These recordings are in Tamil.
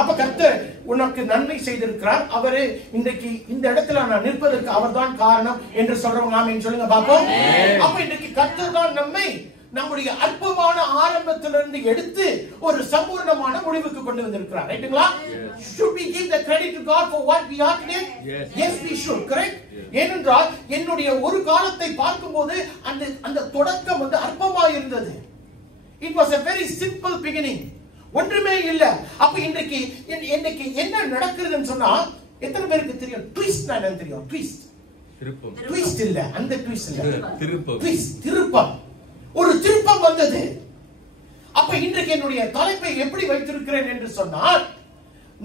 அப்ப கர்த்தர் உனக்கு நன்மை செய்திருக்கிறார். அவரு இன்றைக்கு இந்த இடத்துல நான் நிற்பதற்கு அவர்தான் காரணம் என்று சொல்றவங்க ஆமென் சொல்லுங்க பாப்போம். அப்ப இன்றைக்கு கர்த்தர் தான் நம்முடைய அற்பமான ஆரம்பத்திலிருந்து எடுத்து ஒரு சம்பூர்ணமான முடிவுக்கு கொண்டு வந்திருக்கிறார். ரைட்டுங்களா? Should we give the credit to God for what we are today? Yes, we should. Correct? ஏனென்றால் என்னுடைய ஒரு காலத்தை பார்க்கும்போது அந்த தொடக்கம் அற்பமாக இருந்தது. It was a very simple beginning. ஒன்றுமே இல்ல. அப்ப இன்றைக்கு என்ன நடக்குதுன்னு சொன்னா எத்தனை பேருக்கு தெரியும்? ட்விஸ்ட் என்ன தெரியும்? ட்விஸ்ட். ட்விஸ்ட் இல்ல, அந்த ட்விஸ்ட் இல்ல. திருப்பம். ட்விஸ்ட், திருப்பம். ஒரு திருப்பம் வந்தது. அப்ப இன்றைக்கு என்னுடைய தலைப்பை எப்படி வைத்திருக்கிறேன் என்று சொன்னால்,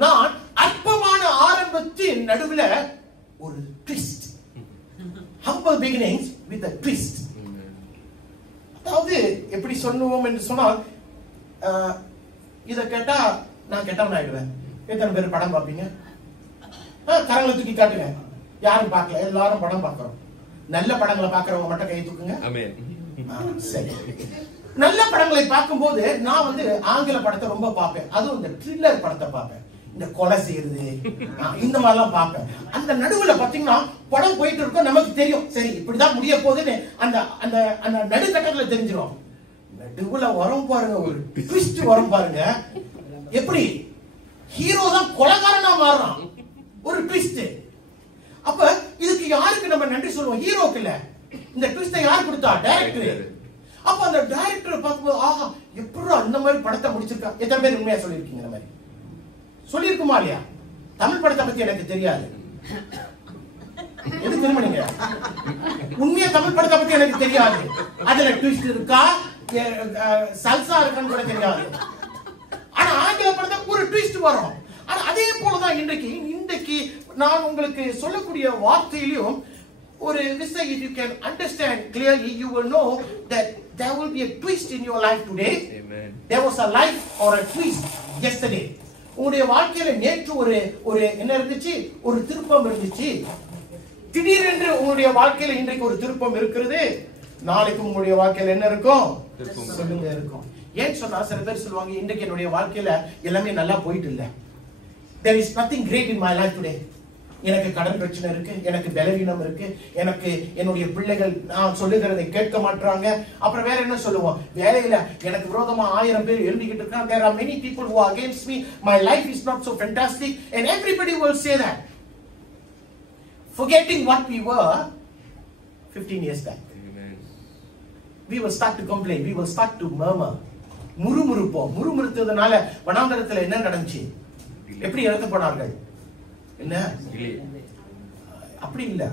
நான் அற்பமான ஆரம்பத்தின் நடுவில் ஒரு twist. Humble beginnings with a twist. அதாவது எப்படி சொல்லுவோம் என்று சொன்னால், இத கேட்டா நான் கெட்டவன் ஆயிடுவேன். எத்தனை பேர் படம் பார்ப்பீங்க? கரங்களை தூக்கி காட்டுங்க. யாரும் பார்க்கல, எல்லாரும் படம் பார்க்கிறோம். நல்ல படங்களை பார்க்கறவங்க மட்டும் கையை தூக்குங்க. ஆமென். சரி. நல்ல படங்களை பார்க்கும்போது நான் ஆங்கில படத்தை ரொம்ப பார்ப்பேன். அதுவும் இந்த த்ரில்லர் படத்தை பார்ப்பேன். இந்த கொலை செய்யறது இந்த மாதிரிலாம் பார்ப்பேன். அந்த நடுவுல பாத்தீங்கன்னா படம் போயிட்டு இருக்கும், நமக்கு தெரியும் சரி இப்படிதான் முடிய போகுதுன்னு அந்த அந்த அந்த நடுக்கட்டத்துல தெரிஞ்சிடும். நடுவுல வரும் பாருங்க, ஒரு ட்விஸ்ட் வரும் பாருங்க. எப்படி ஹீரோ தான் கொலைகாரனா மாறுறான், ஒரு ட்விஸ்ட். அப்ப இதுக்கு யாருக்கு நம்ம நன்றி சொல்லுவோம்? ஹீரோக்கு இல்ல. இந்த ட்விஸ்டை யார் கொடுத்தா? டைரக்டர். அப்ப அந்த டைரக்டர் பார்க்கும்போது ஆஹா எப்படி அந்த மாதிரி படத்தை முடிச்சிருக்கா. எத்தனை பேர் உண்மையா சொல்லிருக்கீங்க? இந்த மாதிரி சொல்லிருக்குமா இல்லையா? தமிழ் படத்தை பத்தி எனக்கு தெரியாது. எது திருமணிங்க? உண்மையா தமிழ் படத்தை பத்தி எனக்கு தெரியாது. அதுல ட்விஸ்ட் இருக்கா, சல்சா இருக்கான்னு கூட தெரியாது. ஆனா ஆங்கில படத்தை ஒரு ட்விஸ்ட் வரும். ஆனா அதே போலதான் இன்றைக்கு நான் உங்களுக்கு சொல்லக்கூடிய வார்த்தையிலும் ஒரு விஷயம், if you can understand clearly, you will know that there will be a twist in your life today. Amen. There was a life or a twist yesterday. உங்களுடைய வாழ்க்கையில நேற்று ஒரு என்ன இருந்துச்சு? ஒரு திருப்பம் இருந்துச்சு. திடீரென்று உங்களுடைய வாழ்க்கையில இன்றைக்கு ஒரு திருப்பம் இருக்கிறது. நாளைக்கு உங்களுடைய வாழ்க்கையில என்ன இருக்கும்? சொல்லுங்க, இருக்கும். ஏன் சொன்னா சில பேர் சொல்லுவாங்க இன்றைக்கு என்னுடைய வாழ்க்கையில எல்லாமே நல்லா போயிட்டு இல்ல. There is nothing great in my life today. எனக்கு கடன் பிரச்சனை இருக்கு, எனக்கு பலவீனம் இருக்கு, எனக்கு என்னுடைய பிள்ளைகள் நான் சொல்லுகிறதை கேட்க மாட்டாங்க. அப்புறம் வேற என்ன சொல்லுவோம்? வேலையில எனக்கு விரோதமா 1000 பேர் எழுதிக்கிட்டு இருக்காங்க. There are many people who are against me. My life is not so fantastic. And everybody will say that. Forgetting what we were 15 years back. Amen. We will start to complain. We will start to murmur. முறுமுறுப்போம். முறுமுறுத்ததுனால வனாந்தரத்துல என்ன நடந்துச்சு? எப்படி இறந்து போனார்கள்? என்ன? அப்படி இல்ல,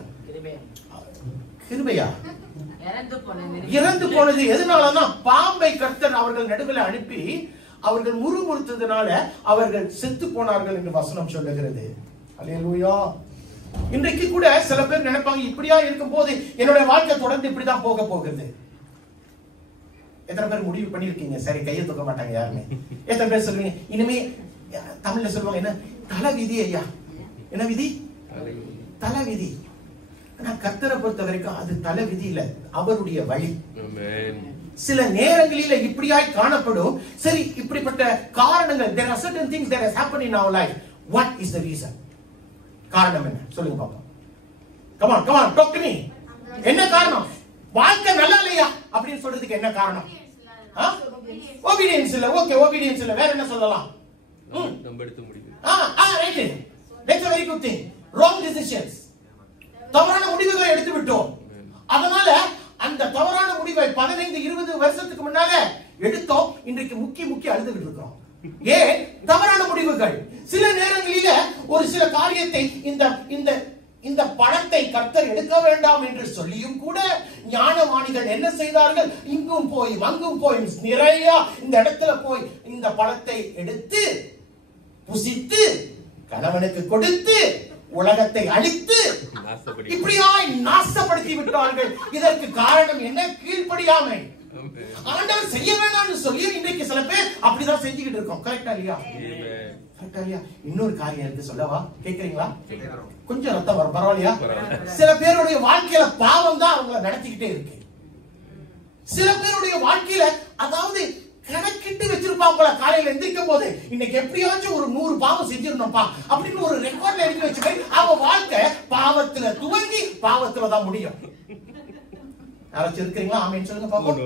கிருபையா இறந்து போனது. எதனாலனா பாம்பை கர்த்தர் அவர்கள் நடுவில் அனுப்பி அவர்கள் முறுமுறுத்ததுனால அவர்கள் செத்து போனார்கள் என்று வசனம் சொல்லுகிறது. அல்லேலூயா. இன்றைக்கு கூட சில பேர் நினைப்பாங்க இப்படியா இருக்கும் போது என்னுடைய வாழ்க்கை தொடர்ந்து இப்படிதான் போக போகுது. எத்தனை பேர் முடிவு பண்ணிருக்கீங்க? சரி, கையை தூக்க மாட்டாங்க யாருமே. எத்தனை பேர் சொல்லுவீங்க இனிமே தமிழ்ல சொல்லுவாங்க என்ன? தலை விதி. ஐயா, என்ன விதி? தலை விதி. கர்த்தரை பொறுத்த வரைக்கும் அது தலை விதி இல்ல, அவருடைய வழி. சில நேரங்களில இப்படியாய் காணப்படும். சரி, இப்படிப்பட்ட காரணங்கள், there are certain things that has happened in our life. What is the reason? காரணம் என்ன? சொல்லுங்க பாப்போம். come on talk to me. என்ன காரணம்? வாழ்க்கை நல்லா இல்லையா அப்படின்னு சொல்றதுக்கு என்ன காரணம்? obedience இல்ல. ஓகே, obedience இல்ல. வேற என்ன சொல்லலாம்? நம்ம எடுத்து முடிவு. Right. That's a very good thing. Wrong decisions. தவறான முடிவுகளை எடுத்து விட்டோம். அதனால அந்த தவறான முடிவை 15-20 வருஷத்துக்கு முன்னால எடுத்தோம். இன்றைக்கு முக்கி அழுதுகிட்டு இருக்கோம். ஏன்? தவறான முடிவுகள். சில நேரங்களில ஒரு சில காரியத்தை இந்த பழத்தை கர்த்தர் எடுக்க வேண்டாம் என்று சொல்லியும் கூட ஞானவாணிகள் என்ன செய்தார்கள்? இங்கும் போய் அங்கும் போய் நிறைய இந்த இடத்துல போய் இந்த பழத்தை எடுத்து புசித்து கணவனுக்கு கொடுத்து உலகத்தை அழித்து இப்படியாய் நாசப்படுத்தி விட்டார்கள். இதற்கு காரணம் என்ன? கீழ்ப்படியாமை. ஆண்டவர் செய்ய வேண்டாம்னு சொல்லி இன்றைக்கு சில பேர் அப்படிதான் செஞ்சுக்கிட்டு இருக்கோம். கரெக்டா இல்லையா? கரெக்டா இல்லையா? இன்னொரு காரியம் இருக்கு, சொல்லவா? கேக்குறீங்களா? கொஞ்சம் ரத்தம் வரும், பரவாயில்லையா? சில பேருடைய வாழ்க்கையில பாவம் தான் அவங்களை நடத்திக்கிட்டே இருக்கு. சில பேருடைய வாழ்க்கையில அதாவது கணக்கிட்டு வச்சிருப்பான் போல. காலையில எந்திரிக்கும் போது இன்னைக்கு எப்படியாச்சும் ஒரு 100 பாவம் செஞ்சிருந்தோம்ப்பா அப்படின்னு ஒரு ரெக்கார்ட்ல எழுதி வச்சுட்டு அவன் வாழ்க்கை பாவத்துல துவங்கி பாவத்துல தான் முடியும். யாராச்சும் இருக்கிறீங்களா? ஆமேன்னு சொல்லுங்க பாப்போம்.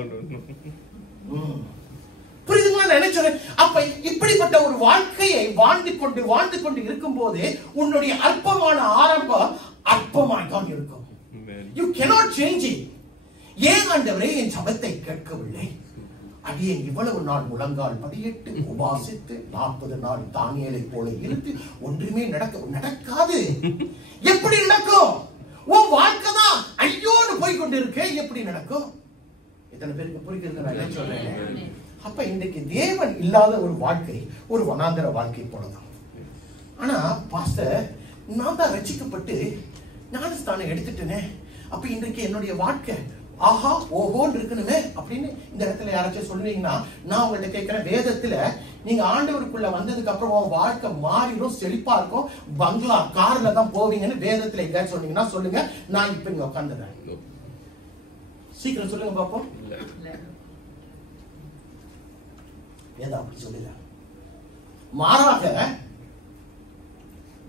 புரியுதுங்களா நினைச்சேன். அப்ப இப்படிப்பட்ட ஒரு வாழ்க்கையை வாழ்ந்து கொண்டு இருக்கும் போது உன்னுடைய அற்பமான ஆரம்பம் அற்பமாய் தான் இருக்கும். You cannot change it. ஏன் ஆண்டவரே என் சபத்தை கேட்கவில்லை? அடியே இவ்வளவு நாள் முழங்கால் படியிட்டு உபாசித்து 40 நாள் தானியேலை போல இருந்து ஒன்றுமே நடக்காது. எப்படி நடக்கும்? உன் வாழ்க்கை தான் ஐயோன்னு போய் கொண்டு இருக்க. எப்படி நடக்கும்? எத்தனை பேருக்கு புரிகிறது நான் என்ன சொல்றேன்? அப்ப இன்றைக்கு தேவன் இல்லாத ஒரு வாழ்க்கை ஒரு வனாந்தர வாழ்க்கை போலதான். ஆனா பாஸ்டர், நான் தான் ரட்சிக்கப்பட்டு ஞானஸ்தானம் எடுத்துட்டேனே, அப்ப இன்றைக்கு என்னுடைய வாழ்க்கை ஆஹா ஓஹோன்னு இருக்கணுமே அப்படின்னு இந்த இடத்துல யாராச்சும் சொல்லுவீங்கன்னா, நான் உங்கள்ட்ட கேட்கிறேன், வேதத்துல நீங்க ஆண்டவருக்குள்ள வந்ததுக்கு அப்புறம் வாழ்க்கை மாறிடும், செழிப்பா இருக்கும், பங்களா கார்ல தான் போவீங்கன்னு வேதத்துல எங்கேயாச்சும் சொன்னீங்கன்னா சொல்லுங்க. நான் இப்ப இங்க உட்காந்துறேன். சீக்கிரம் சொல்லுங்க பாப்போம். வேதம் அப்படி சொல்லல. மாறாக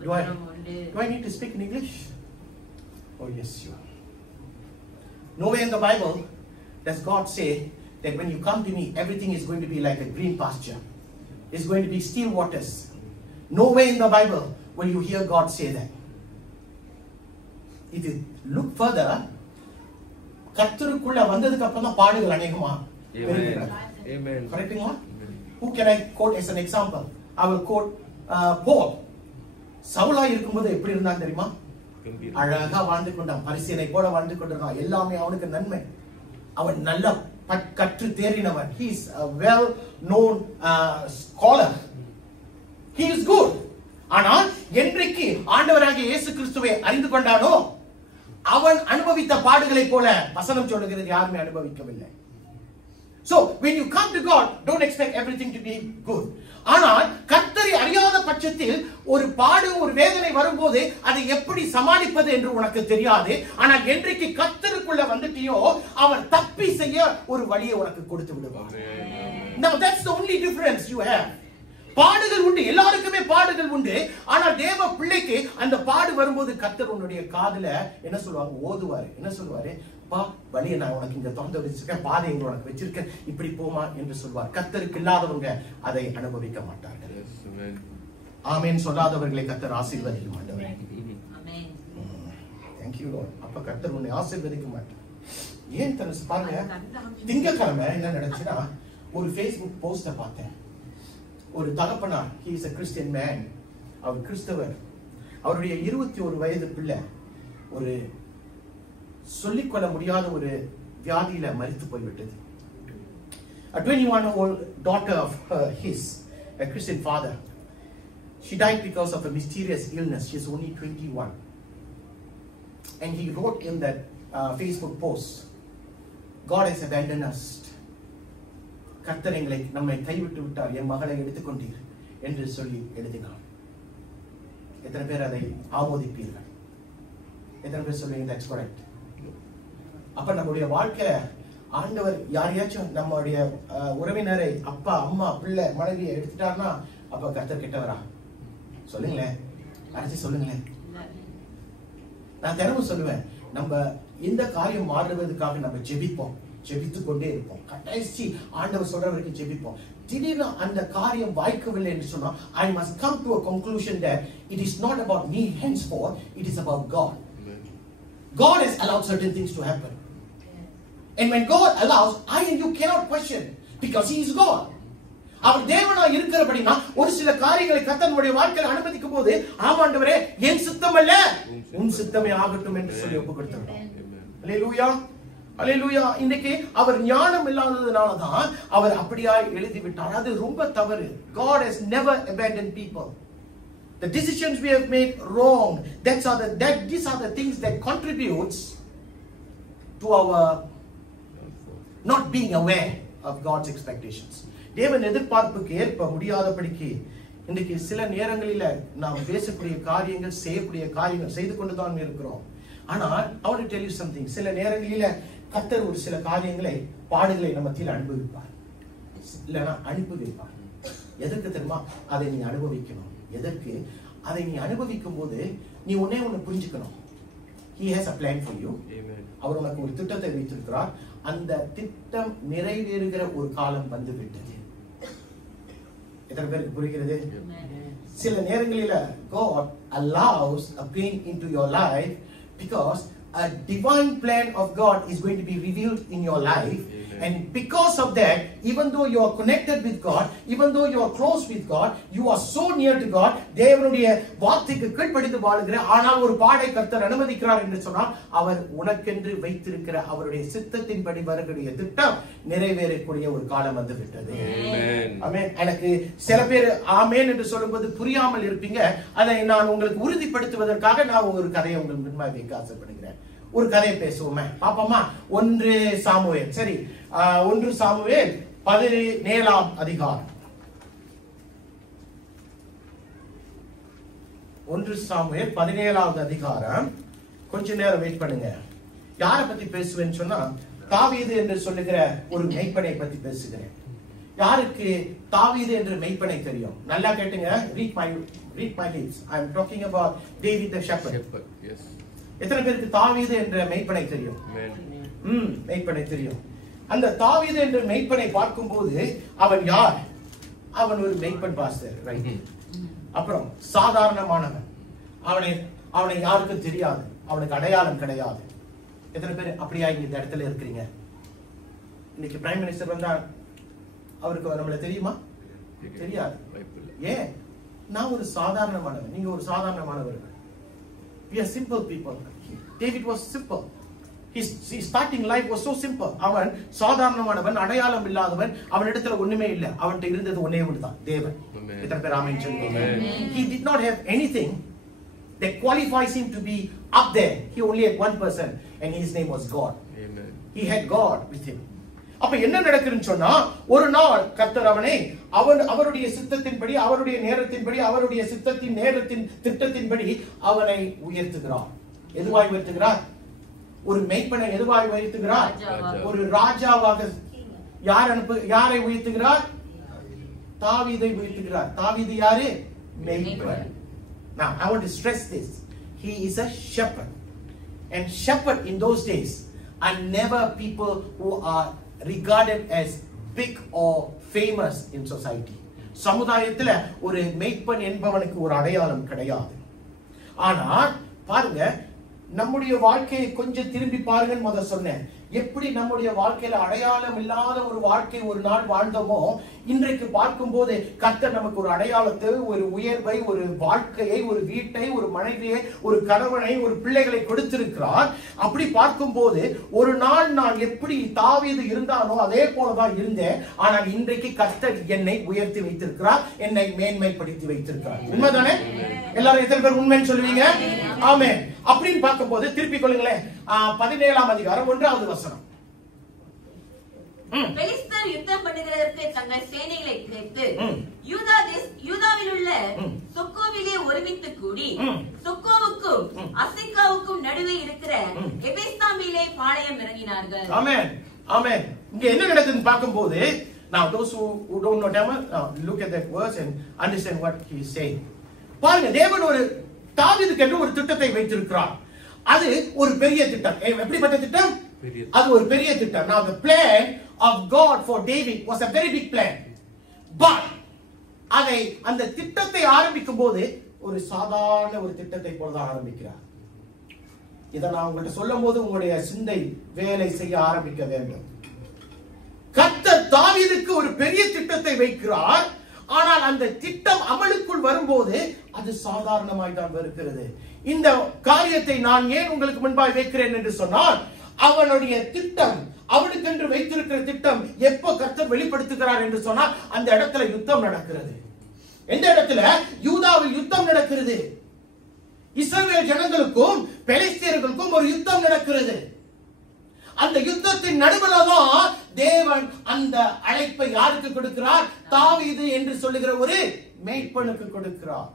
do I need to speak in English? Oh yes, you are. Nowhere in the Bible does God say that when you come to me, everything is going to be like a green pasture. It's going to be still waters. Nowhere in the Bible will you hear God say that. If you look further, கர்த்தருக்குள்ள வந்ததுக்கு அப்புறம் தான் பாடுகள் அநேகமா. Amen. Correctங்களா? Who can I quote as an example? I will quote Paul. சவுலா இருக்கும்போது எப்படி இருந்தான் தெரியுமா? அழகா வாழ்ந்து கொண்டான், பரிசேனை போல வாழ்ந்து கொண்டிருந்தான். எல்லாமே அவனுக்கு நன்மை. அவன் நல்ல கற்று தேறினவன். He is a well known scholar. He is good. ஆனால் என்றைக்கு ஆண்டவராகிய இயேசு கிறிஸ்துவை அறிந்து கொண்டானோ அவன் அனுபவித்த பாடுகளை போல வசனம் சொல்லுகிறது யாருமே அனுபவிக்கவில்லை. So when you come to God, don't expect everything to be good. ஆனால் கர்த்தரை அறியாத பட்சத்தில் ஒரு பாடு ஒரு வேதனை வரும்போது அதை எப்படி சமாளிப்பது என்று உனக்கு தெரியாது. ஆனால் என்றைக்கு கர்த்தருக்குள்ள வந்துட்டியோ அவர் தப்பி செய்ய ஒரு வழியை உனக்கு கொடுத்து விடுவார். Now that's the only difference you have. பாடுகள் உண்டு, எல்லாருக்குமே பாடுகள் உண்டு. ஆனால் தேவ பிள்ளைக்கு அந்த பாடு வரும்போது கர்த்தர் உன்னுடைய காதுல என்ன சொல்லுவாங்க? ஓதுவாரு. என்ன சொல்லுவாரு? பா, வழியை நான் உனக்கு இங்க திறந்து வச்சிருக்கேன், பாதை இங்க உனக்கு வச்சிருக்கேன், இப்படி போமா என்று சொல்வார். கர்த்தருக்கு இல்லாதவங்க அதை அனுபவிக்க மாட்டார்கள். ஆமென். சொல்லாதவர்களை கர்த்தர் ஆசீர்வதிக்க மாட்டார். Thank you Lord. அப்ப கர்த்தர் உன்னை ஆசீர்வதிக்க மாட்டார். ஏன் தெரிஞ்சு பாருங்க, திங்கட்கிழமை என்ன நடந்துச்சுன்னா ஒரு Facebook போஸ்ட பார்த்தேன். ஒரு தகப்பனார், he is a Christian man, அவர் கிறிஸ்தவர். அவருடைய 21 வயது பிள்ளை ஒரு சொல்லிக்கொள்ள முடியாத ஒரு வியாதியில மரித்து போய்விட்டது. A 21-year-old daughter of his, a Christian father, she died because of a mysterious illness. She is only 21. And he wrote in that Facebook post, God has abandoned us. கர்த்தர் எங்களை நம்மை கைவிட்டு விட்டார், என் மகளை எடுத்துக்கொண்டீர் என்று சொல்லி எழுதினார். எத்தனை பேர் அதை ஆமோதிப்பீர்கள்? எத்தனை பேர் சொல்லுவீங்க that's correct? அப்ப நம்முடைய வாழ்க்கையில ஆண்டவர் யாரையாச்சும் நம்முடைய உறவினரை, அப்பா அம்மா பிள்ளை மனைவியை எடுத்துட்டார்னா அப்ப கர்த்தர் கெட்டவரா? சொல்லுங்களேன், அரைச்சி சொல்லுங்களேன். நான் தினமும் சொல்லுவேன், நம்ம இந்த காரியம் மாறுவதற்காக நம்ம ஜெபிப்போம், ஜெபித்துக் கொண்டே இருப்போம். கடைசி ஆண்டவர் சொல்ற வரைக்கும் ஜெபிப்போம். திடீர்னு அந்த காரியம் வாய்க்கவில்லை என்று சொன்னா I must come to a conclusion that it is not about me henceforth, it is about God. God has allowed certain things to happen. And when God allows, I and you cannot question because He is God. அவர் தேவனா இருக்கிறபடினா ஒரு சில காரியங்களை கர்த்தருடைய வாழ்க்கையில் அனுமதிக்கும் போது ஆமாண்டவரே என் சித்தம் அல்ல உன் சித்தமே ஆகட்டும் என்று சொல்லி ஒப்பு கொடுத்தார். அல்லேலூயா, அல்லேலூயா. இன்னைக்கு அவர் ஞானம் இல்லாததனால தான் அவர் அப்படியாய் எழுதி விட்டார். அது ரொம்ப தவறு. God has never abandoned people. The decisions we have made wrong, these are the things that contributes to our not being aware of God's expectations. தேவன் எதிர்பார்ப்புக்கு ஏற்ப முடியாதபடிக்கு இன்னைக்கு சில நேரங்களில நாம் பேசக்கூடிய காரியங்கள், செய்யக்கூடிய காரியங்கள் செய்து கொண்டுதான் இருக்கிறோம். ஆனால் I want to tell you something. சில நேரங்களில கர்த்தர் ஒரு சில காரியங்களை, பாடுகளை நம்ம மத்தியில் அனுபவிப்பார். இல்லைன்னா அனுப்பி வைப்பார். எதற்கு தெரியுமா? அதை நீ அனுபவிக்கணும். எதற்கு? அதை நீ அனுபவிக்கும் போது நீ ஒன்னே ஒண்ணு புரிஞ்சுக்கணும். He has a plan for you. அவர் உனக்கு ஒரு திட்டத்தை வைத்திருக்கிறார். அந்த திட்டம் நிறைவேறுகிற ஒரு காலம் வந்து விட்டது. எத்தனை பேருக்கு புரிகிறது? சில நேரங்களில God allows a pain into your life because a divine plan of God is going to be revealed in your life. And because of that, even though you are connected with God, even though you are close with God, you are so near to God, தேவனுடைய வார்த்தைக்கு கீழ்ப்படிந்து வாழுகிற, ஆனால் ஒரு பாடை கர்த்தர் அனுமதிக்கிறார் என்று சொன்னால் அவர் உனக்கென்று வைத்திருக்கிற அவருடைய சித்தத்தின்படி வரக்கூடிய திட்டம் நிறைவேறக்கூடிய ஒரு காலம் வந்து விட்டது. ஆமென். எனக்கு சில பேர் ஆமென் என்று சொல்லும்போது புரியாமல் இருப்பீங்க. அதை நான் உங்களுக்கு உறுதிப்படுத்துவதற்காக நான் ஒரு கதையை உங்களுக்கு முன்பாக வைக்க ஆசைப்படுகிறேன். ஒரு கதையை பேசுவோமே, பாப்போமா? 1 சாமுவேல். சரி, 1 சாமுவேல் 17ஆம் அதிகாரம். 1 சாமுவேல் 17ஆவது அதிகாரம். கொஞ்ச நேரம் வெயிட் பண்ணுங்க. யாரை பத்தி பேசுவேன்னு சொன்னா, தாவீது என்று சொல்லுகிற ஒரு மெய்ப்பனை பத்தி பேசுகிறேன். யாருக்கு தாவீது என்று மெய்ப்பனை தெரியும்? நல்லா கேட்டுங்க. read my lips. I am talking about David the shepherd. Yes. எத்தனை பேருக்கு தாவீது என்ற மெய்ப்பனை தெரியும்? மெய்ப்பனை தெரியும். அந்த தாவீது என்ற மெய்ப்பனை பார்க்கும்போது அவன் யார்? அவன் ஒரு மெய்ப்பன் பாஸ்டர், ரைட்? அப்புறம் சாதாரணமானவன். அவனை யாருக்கும் தெரியாது. அவனுக்கு அடையாளம் கிடையாது. எத்தனை பேர் அப்படியா இந்த இடத்துல இருக்கிறீங்க? இன்னைக்கு பிரைம் மினிஸ்டர் வந்தா அவருக்கு நம்மள தெரியுமா? தெரியாது. ஏன்? நான் ஒரு சாதாரணமானவன், நீங்க ஒரு சாதாரணமானவர்கள். We are simple people. David was simple. His starting life was so simple. அவன் சாதாரணமானவன், அடையாளம் இல்லாதவன். அவனிடத்துல ஒண்ணுமே இல்ல. அவன்கிட்ட இருந்தது ஒண்ணே ஒண்ணுதான், தேவன். எத்தனை பேர் ஆமென் சொல்லுங்க? He did not have anything that qualifies him to be up there. He only had one person and his name was God. Amen. He had God with him. அப்ப என்ன நடக்குதுன்னு சொன்னா, ஒரு நாள் கர்த்தர் அவருடைய சித்தத்தின்படி, அவருடைய நேரத்தின்படி, அவருடைய சித்தத்தின் நேரத்தின் திட்டத்தின்படி அவனை உயர்த்துகிறார். எதுவாய் உயர்த்துகிறார்? ஒரு மெய்ப்பனை எதுவாய் உயர்த்துகிறார்? ஒரு ராஜாவாக. யாரை உயர்த்துகிறார்? தாவீதை உயர்த்துகிறார். தாவீது யாரு? மெய்ப்பன். Now I want to stress this. He is a shepherd. And shepherd in those days are never people who are regarded as big or famous in society. சமுதாயத்துல ஒரு மெய்ப்பன் என்பவனுக்கு ஒரு அடையாளம் கிடையாது. ஆனால் பாருங்க, நம்முடைய வாழ்க்கையை கொஞ்சம் திரும்பி பாருங்கன்னு முதல்ல சொன்னேன். எப்படி நம்முடைய வாழ்க்கையில அடையாளம் இல்லாத ஒரு வாழ்க்கை ஒரு நாள் வாழ்ந்தோமோ, இன்றைக்கு பார்க்கும் போது கர்த்தர் நமக்கு ஒரு அடையாளத்தை, ஒரு உயர்வை, ஒரு வாழ்க்கையை, ஒரு வீட்டை, ஒரு மனைவியை, ஒரு கணவனை, ஒரு பிள்ளைகளை கொடுத்திருக்கிறார். அப்படி பார்க்கும் போது ஒரு நாள் நான் எப்படி தாவீது இருந்தானோ அதே போலதான் இருந்தேன். ஆனால் இன்றைக்கு கர்த்தர் என்னை உயர்த்தி வைத்திருக்கிறார், என்னை மேன்மைப்படுத்தி வைத்திருக்கிறார். உண்மைதானே? எல்லாரும் எத்தனை பேர் உண்மைன்னு சொல்லுவீங்க? ஆமென். அப்படின்னு பார்க்கும் போது திருப்பி கொள்ளுங்களேன். 17ஆம் அதிகாரம் 1வது வசனம். பெலிஸ்தர் யுத்தம் பண்ணுகிறதற்கு தங்கள் சேனைகளை சேர்த்து யூதாவில் உள்ள சொக்கோவிலே ஒருமித்து கூடி சொக்கோவுக்கும் அசெக்காவுக்கும் நடுவே இருக்கிற எபேஸ்தாமிலே பாளையம் இறங்கினார்கள். ஆமென். ஆமென். இங்க என்ன நடக்குதுன்னு பார்க்கும்போது, now those who don't know Tamil, look at that verse and understand what he is saying. பாருங்க, தேவன் ஒரு தாவீதுக்கு என்று ஒரு திட்டத்தை வைத்திருக்கிறார். அது ஒரு பெரிய திட்டம். எப்படிப்பட்ட திட்டம்? அது ஒரு பெரிய திட்டம். Now the plan of God for David was a very big plan. But அந்த திட்டத்தை ஆரம்பிக்கும் போது ஒரு சாதாரண ஒரு திட்டத்தை போலதான் ஆரம்பிக்கிறார். இதை நான் உங்கள்கிட்ட சொல்லும் போது உங்களுடைய சிந்தை வேலை செய்ய ஆரம்பிக்க வேண்டும். கர்த்தர் தாவீதுக்கு ஒரு பெரிய திட்டத்தை வைக்கிறார். ஆனால் அந்த திட்டம் அமலுக்குள் வரும்போது அது சாதாரணமாய் தான் வருகிறது. இந்த காரியத்தை நான் ஏன் உங்களுக்கு முன்பாக வைக்கிறேன் என்று சொன்னால், அவனுடைய திட்டம், அவனுக்கென்று வைத்திருக்கிற திட்டம் எப்போ கர்த்தர் வெளிப்படுத்துகிறார் என்று சொன்னால், அந்த இடத்துல யுத்தம் நடக்கிறது. எந்த இடத்துல? யூதாவில் யுத்தம் நடக்கிறது. இஸ்ரவேல் ஜனங்களுக்கும் பெலிஸ்தியர்களுக்கும் ஒரு யுத்தம் நடக்கிறது. அந்த யுத்தத்தின் நடுவுல தான் தேவன் அந்த அழைப்பை யாருக்கு கொடுக்கிறார்? தாவீது என்று சொல்லுகிற ஒரு மேய்ப்பனுக்கு கொடுக்கிறார்.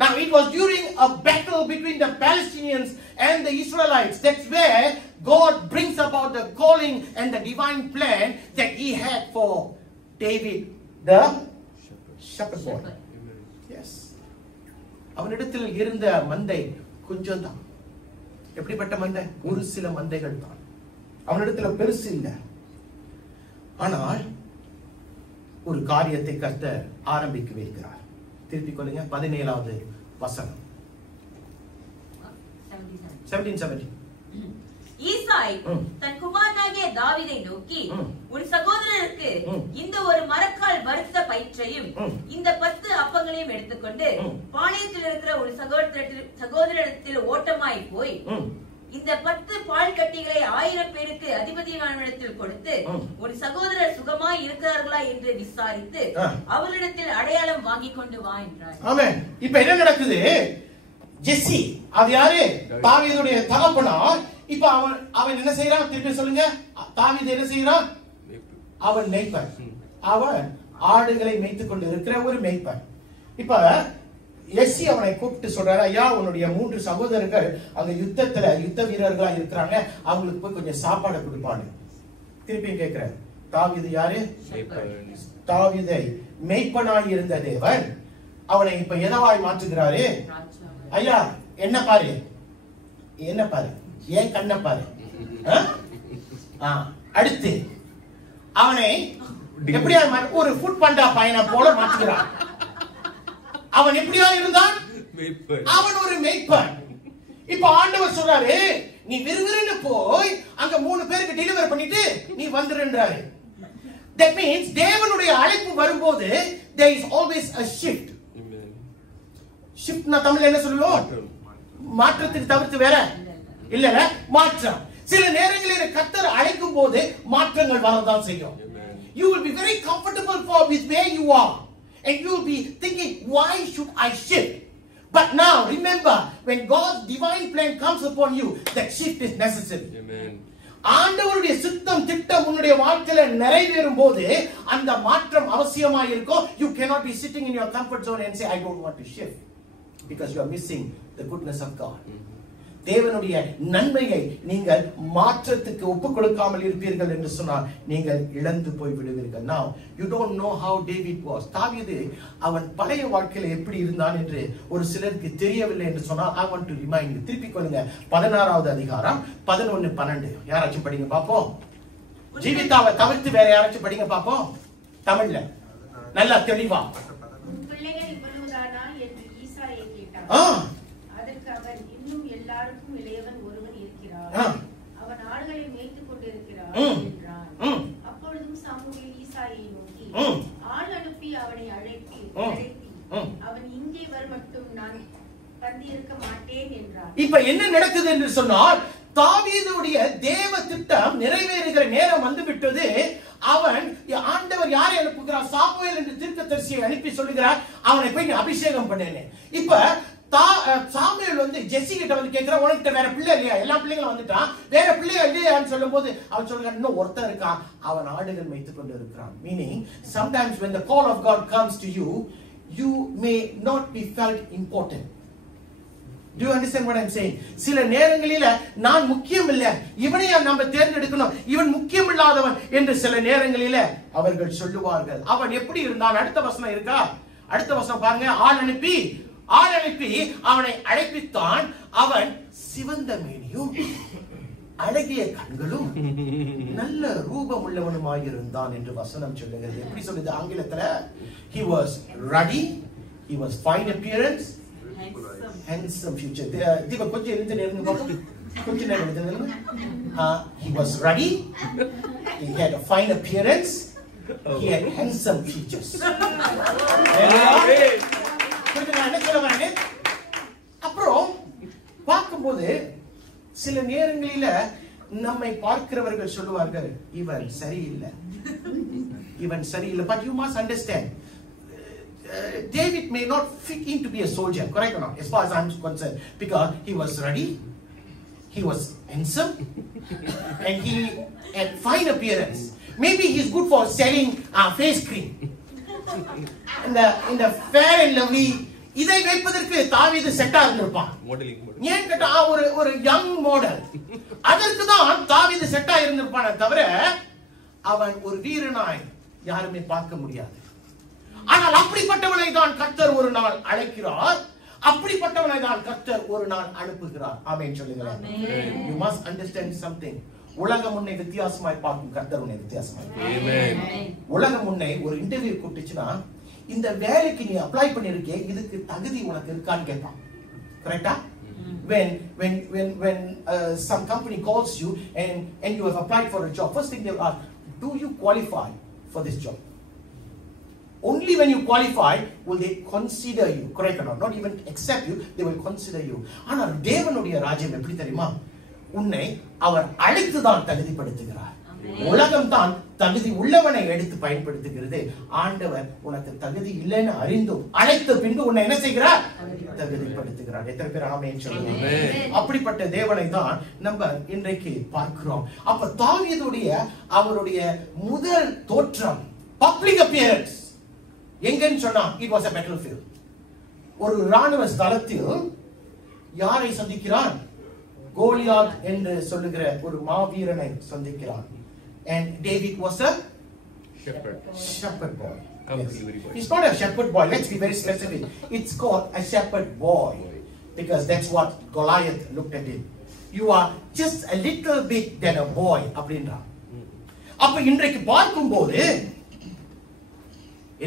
Now it was during a battle between the Palestinians and the Israelites. That's where God brings about the calling and the divine plan that he had for David, the shepherd boy. Yes. அவனிடத்தில் இருந்த மந்தை கொஞ்சம் தான். எப்படிப்பட்ட மந்தை? ஒரு சில மந்தைகள் தான். அவனிடத்தில் பெருசு இல்லை. ஆனால் ஒரு காரியத்தை கர்த்தர் ஆரம்பிக்க வைக்கிறார். திருப்பிக் கொள்ளுங்க 17வது வசனம். 17:17. ஈசாய் தன் குமாரனாகிய தாவீதை நோக்கி, உன் சகோதரருக்கு இந்த ஒரு மரக்கால் வறுத்த பயிற்றையும் இந்த 10 அப்பங்களையும் எடுத்துக்கொண்டு பாளையத்தில் இருக்கிற ஒரு சகோதரத்தில் ஓட்டமாய் போய் இந்த 10 பால் கட்டிகளை 1000 பேருக்கு அதிபதியானவரிடத்தில் கொடுத்து ஒரு சகோதரர் சுகமாய் இருக்கிறார்களா என்று விசாரித்து அவர்களிடத்தில் அடையாளம் வாங்கி கொண்டு வா என்றார். ஆமென். இப்ப என்ன நடக்குது? ஜெஸ்ஸி, அது யாரு? தாவீதுடைய தகப்பனார். இப்ப அவன் என்ன செய்யறான்? திருப்பி சொல்லுங்க. தாவீது என்ன செய்யறான்? அவன் மேய்ப்பன். அவன் ஆடுகளை மேய்த்துக் கொண்டு இருக்கிற ஒரு மேய்ப்பன். இப்ப எஸ்ஸி அவனை கூப்பிட்டு சொல்றாரு, ஐயா, உன்னுடைய 3 சகோதரர்கள் அங்க யுத்த வீரர்களா இருக்கிறாங்க, அவங்களுக்கு போய் கொஞ்சம் சாப்பாடு கொடுப்பாங்க. திருப்பியும் கேட்கிறார், தாவீது யாரு? தாவீதை மேய்ப்பனாய் இருந்த தேவன் அவனை இப்ப எதவாய் மாற்றுகிறாரு? ஐயா, என்ன பாரு, என்ன பாரு, ஏன் கண்ண பாரு. அடுத்து அவனை எப்படியா ஒரு ஃபுட் பண்டா பையனை போல மாற்றுகிறான். அவன் எப்படியா இருந்தான்? அவன் ஒரு மேய்ப்பன். இப்ப ஆண்டவர் சொல்றாரு, நீ விறுவிறுன்னு போய் அங்க 3 பேருக்கு டெலிவர் பண்ணிட்டு நீ வந்துருன்றாரு. That means தேவனுடைய அழைப்பு வரும்போது there is always a shift. Shift நான் தமிழ்ல என்ன சொல்லுவோம்? மாற்றத்துக்கு தவிர்த்து வேற இல்ல, மாற்றம். சில நேரங்களில் கர்த்தர் அழைக்கும் போது மாற்றங்கள் வரதான் செய்யும். You will be very comfortable with where you are. And you will be thinking, why should I shift? But now, remember, when God's divine plan comes upon you, that shift is necessary. Amen. ஆண்டவருடைய சித்தம் திட்டம் உன்னுடைய வாழ்க்கையில நிறைவேறும் போது அந்த மாற்றம் அவசியமாக இருக்கும். You cannot be sitting in your comfort zone and say, I don't want to shift. Because you are missing the goodness of God. தேவனுடைய நன்மையை நீங்கள் மாற்றத்துக்கு ஒப்புக் கொடுக்காமல் இருப்பீர்கள் என்று சொன்னால் நீங்கள் இழந்து போய் விடுவீர்கள். Now you don't know how David was. தாவீது அவன் பழைய வாழ்க்கையில எப்படி இருந்தான் என்று ஒரு சிலருக்கு தெரியவில்லை என்று சொன்னால் I want to remind you. திருப்பிக் கொள்ளுங்க 16வது அதிகாரம் 11-12. யாராச்சும் படிங்க பாப்போம். ஜீவிதாவை தவிர்த்து வேற யாராச்சும் படிங்க பாப்போம் தமிழ்ல நல்லா தெளிவா. பிள்ளைகள் இவ்வளவுதானா என்று ஈசாயை கேட்டான். அதற்கு அவன், இன்னும் எல்லாருக்கும் இளையவன் ஒருவன் இருக்கிறார், அவன் ஆடுகளை மேய்த்துக் கொண்டிருக்கிறார் என்றான். அப்பொழுதும் சாமுவேல் ஈசாயை நோக்கி, ஆள் அனுப்பி அவனை அழைப்பி அவன் இங்கே வரமட்டும் நான் தந்திருக்க மாட்டேன் என்றான். இப்ப என்ன நடக்குது என்று சொன்னால், தாவீதுடைய தேவ திட்டம் நிறைவேறுகிற நேரம் வந்து விட்டது. அவன் ஆண்டவர் யாரை அனுப்புகிறார்? சாமுவேல் என்று தீர்க்கதரிசியை அனுப்பி சொல்லுகிறார், அவனை போய் அபிஷேகம் பண்ணேன்னு. இப்ப சாமுவேல் வந்து ஜெஸ்ஸி கிட்ட வந்து கேட்கிற, உனக்கிட்ட வேற பிள்ளை இல்லையா? எல்லா பிள்ளைங்களும் வந்துட்டான், வேற பிள்ளையா இல்லையான்னு சொல்லும் போது அவன் சொல்றான், இன்னும் ஒருத்தன் இருக்கான், அவன் ஆடுகள் மேய்த்துக் கொண்டு இருக்கிறான். Meaning, sometimes when the call of God comes to you, you may not be felt important. Do you understand what I'm saying? சில நேரங்களில நான் முக்கியம் இல்ல, இவனையா நம்ம தேர்ந்தெடுக்கணும், இவன் முக்கியம் இல்லாதவன் என்று சில நேரங்களில அவர்கள் சொல்லுவார்கள். அவன் எப்படி இருந்தான்? அடுத்த வசனம் இருக்கா? அடுத்த வசனம் பாருங்க. ஆள் அனுப்பி அவனை அழைப்பித்தான். அவன் சிவந்த மேனியும் அழகிய கண்களும் நல்ல ரூபம் உள்ளவனுமாய் இருந்தான் என்று வசனம் சொல்லுகிறது. எப்படி சொல்லுது ஆங்கிலத்துல? He was ruddy, he was fine appearance, handsome future. Deepa கொஞ்சம் எழுந்து நேருங்க பாப்போம், கொஞ்சம் நேரம் எழுந்து நேருங்க. He was ruddy, he had a fine appearance, he had handsome features. அப்புறம் பார்க்கும்போது சில நேரங்களில நம்மை பார்க்கிறவர்கள் சொல்லுவார்கள், இவன் சரியில்லை. But you must understand, David may not fit in to be a soldier, correct or not, as far as I'm concerned, because he was ruddy, he was handsome, and he had fine appearance. Maybe he's good for selling face cream in the Fair and Lovely இதை வைப்பதற்கு தாவீது செட்டா இருந்திருப்பான். ஏன் கேட்டா ஒரு யங் மாடல். அதற்கு தான் தாவீது செட்டா இருந்திருப்பானே தவிர அவன் ஒரு வீரனாய் யாருமே பார்க்க முடியாது. ஆனால் அப்படிப்பட்டவனை தான் கர்த்தர் ஒரு நாள் அழைக்கிறார். அப்படிப்பட்டவனை தான் கர்த்தர் ஒரு நாள் அனுப்புகிறார். ஆமென் சொல்லுங்களேன். You must understand something. உலகம் உன்னை வித்தியாசமாய் பார்க்கும், கர்த்தர் உன்னை வித்தியாசமாய். ஆமென். உலகம் உன்னை ஒரு இன்டர்வியூ கூப்பிட்டுச்சுனா இந்த வேலைக்கு நீ அப்ளை பண்ணிருக்கே, இதுக்கு தகுதி உனக்கு இருக்கான்னு கேட்பான். கரெக்ட்டா? When some company calls you and you have applied for a job, first thing they will ask, do you qualify for this job? Only when you qualify will they consider you. Correct or not? Not even accept you, they will consider you. ஆனால் தேவனுடைய ராஜ்யம் எப்படி தெரியுமா? உன்னை அவர் அழைத்து தான் தகுதிப்படுத்துகிறார். உலகம் தான் தகுதி உள்ளவனை எடுத்து பயன்படுத்துகிறது. ஆண்டவர் உனக்கு தகுதி இல்லைன்னு அறிந்தும் அழைத்த பின்பு உன்னை என்ன செய்கிறார்? தகுதிப்படுத்துகிறார். எத்தனை பேர் ஆமென் சொல்லுங்க. அப்படிப்பட்ட தேவனை தான் நம்ம இன்றைக்கு பார்க்கிறோம். அப்ப தாவீதுடைய அவருடைய முதல் தோற்றம், பப்ளிக் அப்பியரன்ஸ் எங்கன்னு சொன்னா it was a battlefield. ஒரு ராணுவ ஸ்தலத்தில் யாரை சந்திக்கிறான்? கோலியாத் என்று சொல்லுகிற ஒரு மாவீரனை சந்திக்கிறான். And David was a shepherd boy. Yes. He's not a shepherd boy. Let's be very specific. It's called a shepherd boy because that's what Goliath looked at him. You are just a little bit than a boy அப்படின்றான். அப்ப இன்றைக்கு பார்க்கும்போது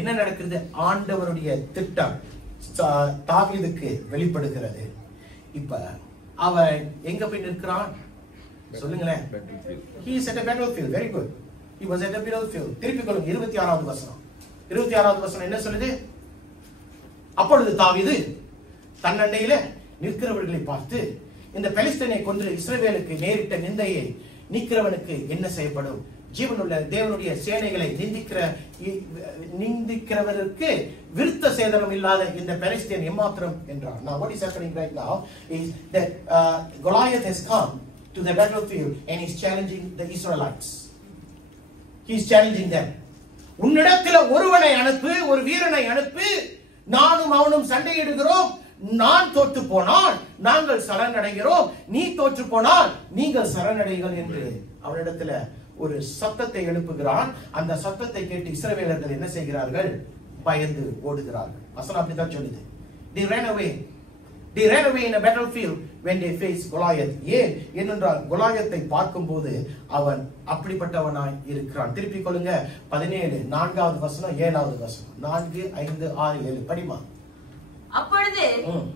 என்ன நடக்குது? ஆண்டவருடைய திட்டம் தாவீதுக்கு வெளிப்படுகிறது. இப்ப அவன் எங்க போய் நிற்கிறான் சொல்லுங்களேன். He is at a battlefield. Very good. He was at a battlefield. திருப்பி கொள்ளுங்க 26வது வசனம். 26வது வசனம் என்ன சொல்லுது? அப்பொழுது தாவீது தன்னண்டையில நிற்கிறவர்களை பார்த்து, இந்த பெலிஸ்தீனை கொன்று இஸ்ரவேலுக்கு நேரிட்ட நிந்தையை நீக்கிறவனுக்கு என்ன செய்யப்படும்? ஜீவனுள்ள தேவனுடைய சேனைகளை நிந்திக்கிறவருக்கு விருத்த சேதனம் இல்லாத இந்த பெலிஸ்தீன் எம்மாத்திரம் என்றார். Now what is happening right now is that Goliath has come to the battlefield and he's challenging the Israelites. He's challenging them. உன்னிடத்தில் ஒருவனை அனுப்பு, ஒரு வீரனை அனுப்பு, நானும் அவனும் சண்டையிடுகிறோம். நான் தோற்று போனால் நாங்கள் சரணடைகிறோம், நீ தோற்று போனால் நீங்கள் சரணடைகள் என்று அவனிடத்தில் ஒரு சத்தத்தை எழுப்புகிறான். அந்த சத்தத்தை கேட்டு இஸ்ரவேலர்கள் என்ன செய்கிறார்கள்? பயந்து ஓடுகிறார்கள். வசனம் அப்படிதான் சொல்லுது. They ran away. They ran away in a battlefield when they faced Goliath. ஏன் என்றால் கோலியாத்தை பார்க்கும்போது அவன் அப்படிப்பட்டவனாய் இருக்கிறான். திருப்பி கொள்ளுங்க 17 4வது வசனம் 7வது வசனம் 4 5 6 7 படிமா. அப்பொழுது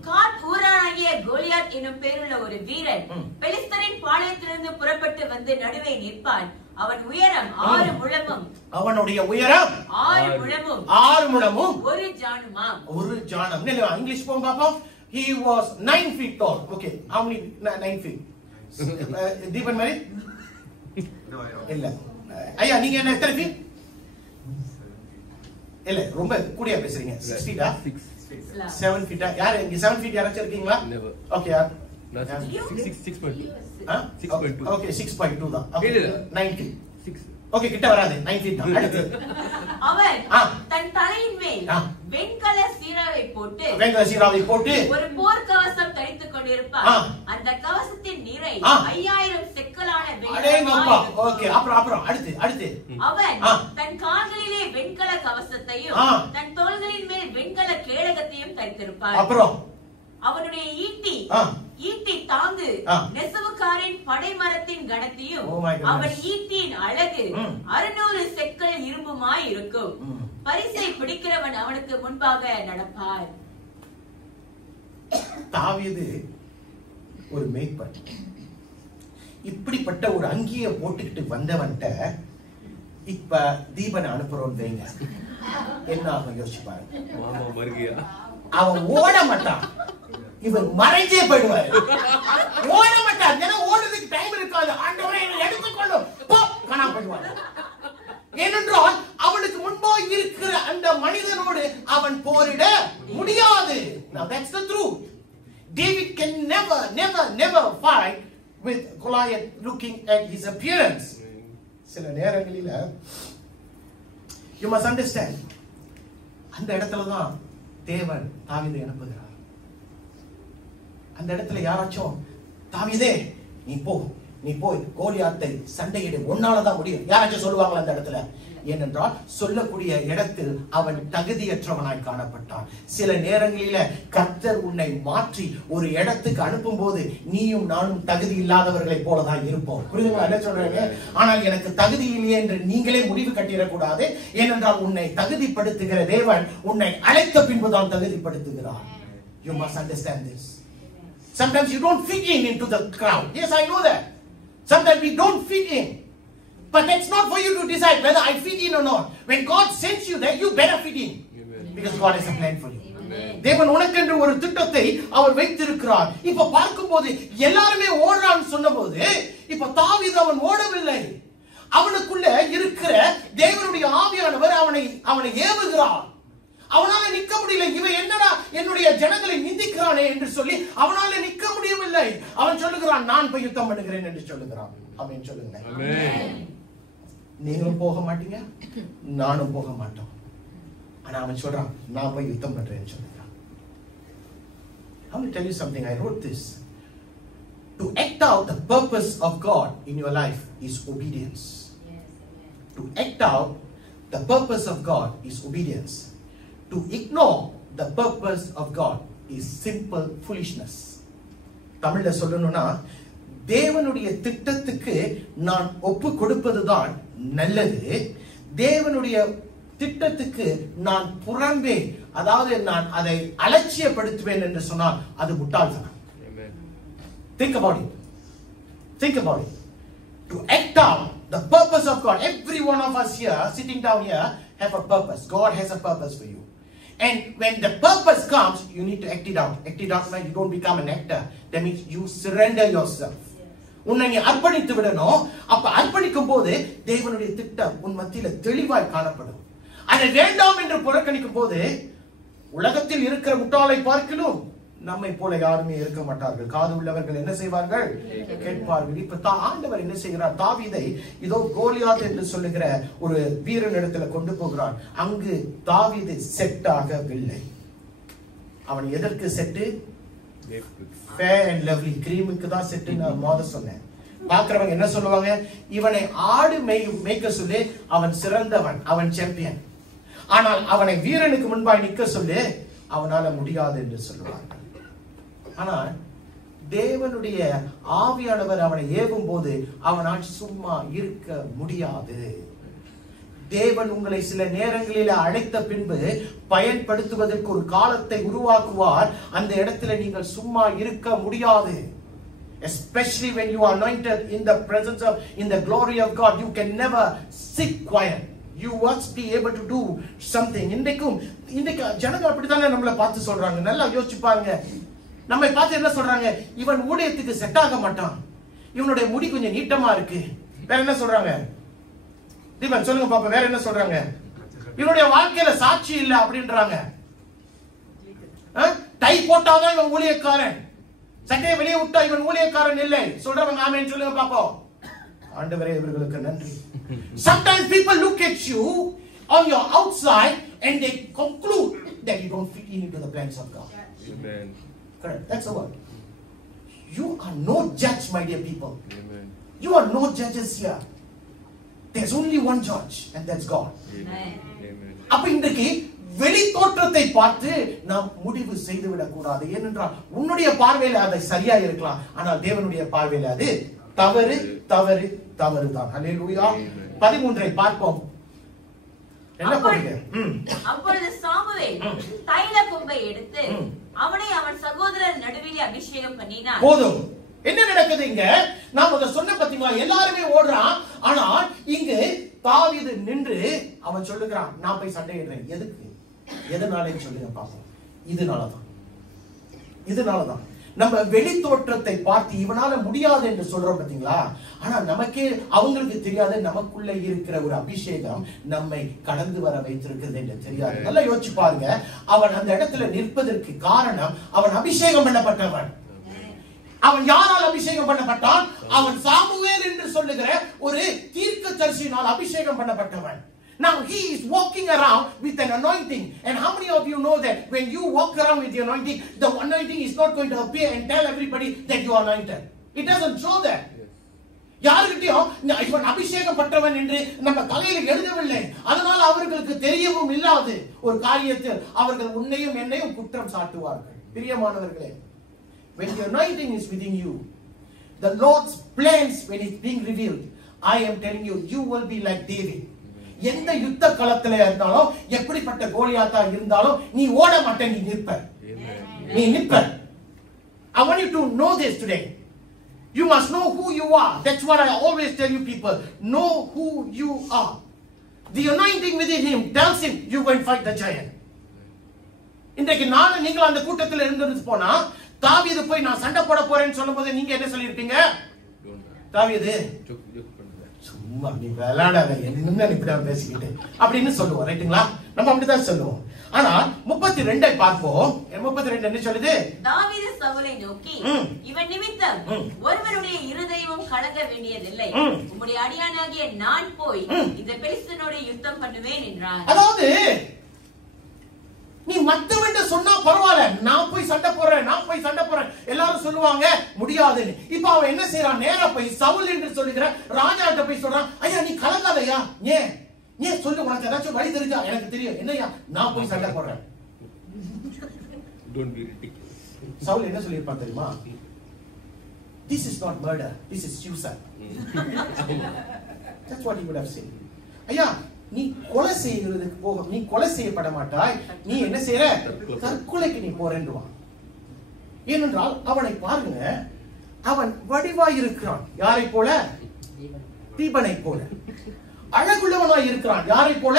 காத் ஊரானாகிய கோலியாத் என்னும் பேருள்ள ஒரு வீரன் பெலிஸ்தரின் பாளையத்திலிருந்து புறப்பட்டு வந்து நடுவே நிற்பான். அவன் உயரம் 6 முழமும், அவனுடைய உயரம் 6 முழமும் 6 முழமும் ஒரு ஜானுமாம். ஒரு ஜானம். இல்ல இங்கிலீஷ் போங்க பாப்போம். He was 9 feet tall. Okay, how many 9 feet? Deepan மாதிரி இல்ல. ஐயா நீங்க என்ன எத்தனை feet? இல்ல ரொம்ப கூடியா பேசுறீங்க. 6 feet ஆ? 7 feet ஆ? யார் இங்க 7 feet யாராச்சும் இருக்கீங்களா? ஓகே யார்? 6.2. ஓகே 6.2 தான். Okay 9 feet. ஓகே கிட்ட வராது 9 feet தான். அடுத்து அவன் தன் தலையின் மேல் வெண்கல சீராவை போட்டு ஒரு போர் கவசம் தரித்துக் கொண்டிருப்பான். அந்த கவசத்தின் நிறை 5000 செக்கலான வெண்கலமாய். ஓகே அப்புறம் அடுத்து அவன் தன் கால்களிலே வெண்கல கவசத்தையும் தன் தோள்களின் மேல் வெண்கல கேடகத்தையும் தரித்திருப்பான். அப்புறம் அவனுடைய ஈட்டி தாங்கு நெசவுக்காரின் படைமரத்தின் கணத்தையும் அவன் ஈட்டியின் அழகு 600 செக்கல் இரும்புமாய் இருக்கும். பரிசை பிடிக்கிறவன் அவனுக்கு முன்பாக நடப்பார். தாவீது ஒரு மேய்ப்பன். இப்படிப்பட்ட ஒரு அங்கியை போட்டுக்கிட்டு வந்தவன்ட்ட இப்ப தீபனை அனுப்புறோம் வைங்க, என்ன ஆகும் யோசிச்சு பாருங்க. அவன் ஓட மாட்டான், இவன் மறைஞ்சே போயிடுவாரு. ஓட மாட்டான், ஏன்னா ஓடுறதுக்கு டைம் இருக்காது. ஆண்டவரே எடுத்துக்கொள்ளும் காணாம போயிடுவாரு. ஏனென்றால் அவனுக்கு முன்பாக இருக்கிற அந்த மனிதனோடு அவன் போரிட முடியாது. Now that's the truth. David can never fight with Goliath looking at his appearance. சில நேரங்களில you must understand, அந்த இடத்துல தான் தேவன் தாவீதை அனுப்புகிறார். அந்த இடத்துல யாராச்சும் தாவீதே நீ போய் கோலியாத்தை சண்டையிடு, உன்னாலதான் முடியும் யாராச்சும் சொல்லுவாங்களா அந்த இடத்துல? ஏனென்றால் சொல்லக்கூடிய இடத்தில் அவன் தகுதியற்றவனாய் காணப்பட்டான். சில நேரங்களில கர்த்தர் உன்னை மாற்றி ஒரு இடத்துக்கு அனுப்பும் போது நீயும் நானும் தகுதி இல்லாதவர்களை போலதான் இருப்போம். புரியுதுங்களா என்ன சொல்றீங்க? ஆனால் எனக்கு தகுதி இல்லையே என்று நீங்களே முடிவு கட்டிடக்கூடாது. ஏனென்றால் உன்னை தகுதிப்படுத்துகிற தேவன் உன்னை அழைத்த பின்புதான் தகுதிப்படுத்துகிறார். You must understand this. Sometimes you don't fit in into the crowd. Yes, I know that. Sometimes we don't fit in. But that's not for you to decide whether I fit in or not. When God sends you there, you better fit in. Amen. Because God has a plan for you. தேவன் உனக்கென்று ஒரு திட்டத்தை அவர் வைத்திருக்கிறார். இப்ப பார்க்கும்போது எல்லாருமே ஓடுறான்னு சொன்னபோது இப்ப தாவீது அவன் ஓடவில்லை. அவனுக்குள்ள இருக்கிற தேவனுடைய ஆவியானவர் அவனை ஏவுகிறார். அவனால நிக்க முடியல. இவன் என்னடா என்னுடைய ஜனங்களை நிந்திக்கிறானே என்று சொல்லி அவனால நிக்க முடியவில்லை. அவன் சொல்லுகிறான், நான் போய் யுத்தம் பண்ணுகிறேன் என்று சொல்லுகிறான். ஆமென் சொல்லுங்க. நீங்களும் போக மாட்டீங்க, நானும் போக மாட்டோம். ஆனா அவன் சொல்றான், நான் போய் யுத்தம் பண்றேன்னு சொல்லுகிறான். I will tell you something. I wrote this. To act out the purpose of God in your life is obedience. To act out the purpose of God is obedience. To ignore the purpose of God is simple foolishness. தமிழ்ல சொல்லணும்னா, தேவனுடைய திட்டத்துக்கு நான் ஒப்பு கொடுப்பதுதான் நல்லது. தேவனுடைய திட்டத்துக்கு நான் புறம்பே, அதாவது நான் அதை அலட்சியப்படுத்துவேன் என்று சொன்னால் அது முட்டாள்தனம். Think about it. Think about it. To act out the purpose of God. Every one of us here, sitting down here, have a purpose. God has a purpose for you. And when the purpose comes, you need to act it out. Act it out means you don't become an actor. That means you surrender yourself. உன்னை நீ அர்ப்பணித்து விடணும். அப்ப அர்ப்பணிக்கும் போது தேவனுடைய திட்டம் உன் மத்தியில தெளிவாய் காணப்படும். அதை வேண்டாம் என்று புறக்கணிக்கும் போது உலகத்தில் இருக்கிற முட்டாளை பார்க்கலும் நம்மை போல யாருமே இருக்க மாட்டார்கள். காது உள்ளவர்கள் என்ன செய்வார்கள்? கேட்பார்கள். இப்ப ஆண்டவர் என்ன செய்கிறார்? தாவீதை இதோ கோலியாத் என்று சொல்லுகிற ஒரு வீரன் இடத்துல கொண்டு போகிறான். அங்கு தாவீது செட் ஆகவில்லை. அவன் எதற்கு செட்டு? ஃபேர் அண்ட் லவ்லி கிரீமுக்கு தான் செட்டு. நான் மோத சொன்னேன். பாக்குறவங்க என்ன சொல்லுவாங்க? இவனை ஆடு மேய்க்க சொல்லி அவன் சிறந்தவன், அவன் சாம்பியன். ஆனால் அவனை வீரனுக்கு முன்பாய் நிற்க சொல்லி அவனால முடியாது என்று சொல்லுவார்கள். ஆனால் தேவனுடைய ஆவியானவர் அவனை ஏவும் போது அவனால் சும்மா இருக்க முடியாது. தேவன் உங்களை சில நேரங்களில் அழைத்த பின்பு பயன்படுத்துவதற்கு ஒரு காலத்தை உருவாக்குவார். அந்த இடத்துல நீங்கள் சும்மா இருக்க முடியாது. Especially when you are anointed in the presence of, in the glory of God, you can never sit quiet. You must be able to do something. இன்றைக்கு ஜனங்க அப்படித்தானே நம்மளை பார்த்து சொல்றாங்க. நல்லா யோசிச்சு பாருங்க. நம்மை பார்த்து என்ன சொல்றாங்க? இவன் ஊழியத்துக்கு செட் ஆக மாட்டான், இவனுடைய முடி கொஞ்சம் நீட்டமா இருக்கு. வேற என்ன சொல்றாங்க? தீபன் சொல்லுங்க பாப்பா, வேற என்ன சொல்றாங்க? இவனுடைய வாழ்க்கையில சாட்சி இல்ல அப்படின்றாங்க. டை போட்டாதான் இவன் ஊழியக்காரன், சட்டையை வெளியே விட்டா இவன் ஊழியக்காரன் இல்லை சொல்றவங்க ஆமென் சொல்லுங்க பாப்போம். ஆண்டவரே இவர்களுக்கு நன்றி. Sometimes people look at you on your outside and they conclude that you don't fit into the plans of God. Amen. Correct. That's the word. You are no judge, my dear people. Amen. You are no judges here. There's only one judge, and that's God. Amen. அப்ப இன்றைக்கு வெளி தோற்றத்தை பார்த்து நாம் முடிவு செய்து விடக் கூடாது. ஏனென்றால் உன்னுடைய பார்வையில அது சரியா இருக்கலாம், ஆனால் தேவனுடைய பார்வையில அது தவறு தவறு தவறுதான். ஹல்லேலூயா. 13 பார்ப்போம். என்ன போடுங்க? அப்பொழுது சாமுவேல் தைல கொம்பை எடுத்து அவனை அவன் சகோதரர் நடுவிலே அபிஷேகம் பண்ணினான். போதும். என்ன நடக்குது இங்க? நான் அத சொன்ன பாத்தீங்களா? எல்லாருமே ஓடுறான். ஆனா இங்க தாவீது நின்று அவன் சொல்லுகிறான், நான் போய் சண்டையிடுறேன். எதுக்கு? எதனாலன்னு சொல்லுங்க பாப்போம். இதனாலதான் நம்ம வெளி தோற்றத்தை பார்த்து இவனால முடியாது என்று சொல்றோம் பாத்தீங்களா? ஆனா நமக்கே அவங்களுக்கு தெரியாது நமக்குள்ள இருக்கிற ஒரு அபிஷேகம் நம்மை கடந்து வர வைத்திருக்கிறது என்று தெரியாது. நல்லா யோசிச்சு பாருங்க. அவன் அந்த இடத்துல நிற்பதற்கு காரணம் அவன் அபிஷேகம் பண்ணப்பட்டவன். அவன் யாரால் அபிஷேகம் பண்ணப்பட்டான்? அவன் சாமுவேல் என்று சொல்லுகிற ஒரு தீர்க்கதரிசியினால் அபிஷேகம் பண்ணப்பட்டவன். Now he is walking around with an anointing. And how many of you know that when you walk around with the anointing, the anointing is not going to appear and tell everybody that you are anointed. It doesn't show that. யாருக்கிட்டையும் இவன் அபிஷேகம் பட்டவன் என்று நம்ம தலையில் எழுதவில்லை, அதனால அவர்களுக்கு தெரியவும் இல்லாது ஒரு காரியத்தில் அவர்கள் உன்னையும் என்னையும் குற்றம் சாட்டுவார்கள். பிரியமானவர்களே, when the anointing is within you, the Lord's plans when it's being revealed, I am telling you, you will be like David. எந்த யுத்த களத்திலே இருந்தாலும், எப்படிப்பட்ட கோலியாத்தா இருந்தாலும், நீ ஓட மாட்டே, நீ நிற்ப. நீ நிற்ப. I want you to know this today. You must know who you are. That's what I always tell you people. Know who you are. The anointing within him tells him, you go and fight the giant. இன்றைக்கு நான் நீங்கள் அந்த கூட்டத்தில் இருந்து போனா, தாவீது போய் நான் சண்டை போட போறேன்னு சொல்லும்போது நீங்க என்ன சொல்லிருப்பீங்க? தாவீது சும்மா நீ விளையாடாத, என்ன இப்படி பேசிக்கிட்டு அப்படின்னு சொல்லுவோம், ரைட்டுங்களா? நம்ம அப்படிதான் சொல்லுவோம். ஆனா 32 பார்ப்போம். 32 என்ன சொல்லுது? தாவீது சவுலை நோக்கி, இவன் நிமித்தம் ஒருவருடைய இருதயமும் கலங்க வேண்டியதில்லை, உம்முடைய அடியானாகிய நான் போய் இந்த பெலிஸ்தனோட யுத்தம் பண்ணுவேன் என்றான். அதாவது நீ மத்தவன்ட்ட சொன்னா பரவாயில்ல, நான் போய் சண்டை போறேன் எல்லாரும் சொல்லுவாங்க முடியாது. இப்ப அவன் என்ன செய்யறான்? நேரா போய் சவுல் என்று சொல்லுகிற ராஜாட்ட போய் சொல்றான், ஐயா நீ கலங்காதயா, ஏன் சொல்லு, உனக்கு ஏதாச்சும் வழி தெரிஞ்சா எனக்கு தெரியும், என்னையா நான் போய் சண்டை போடுறேன். சவுல் என்ன சொல்லியிருப்பான் தெரியுமா? This is not murder, this is suicide. That's what he would have said. ஐயா நீ கொலை செய்யறதுக்கு போக, நீ கொலை செய்யப்பட மாட்டாய், நீ என்ன செய்யற? தற்கொலைக்கு நீ போறேன்றான். ஏனென்றால் அவனை பாருங்க, அவன் வடிவாய் இருக்கிறான். யாரை போல? தீபனை போல. அழகுள்ளவனாய் இருக்கிறான். யாரை போல?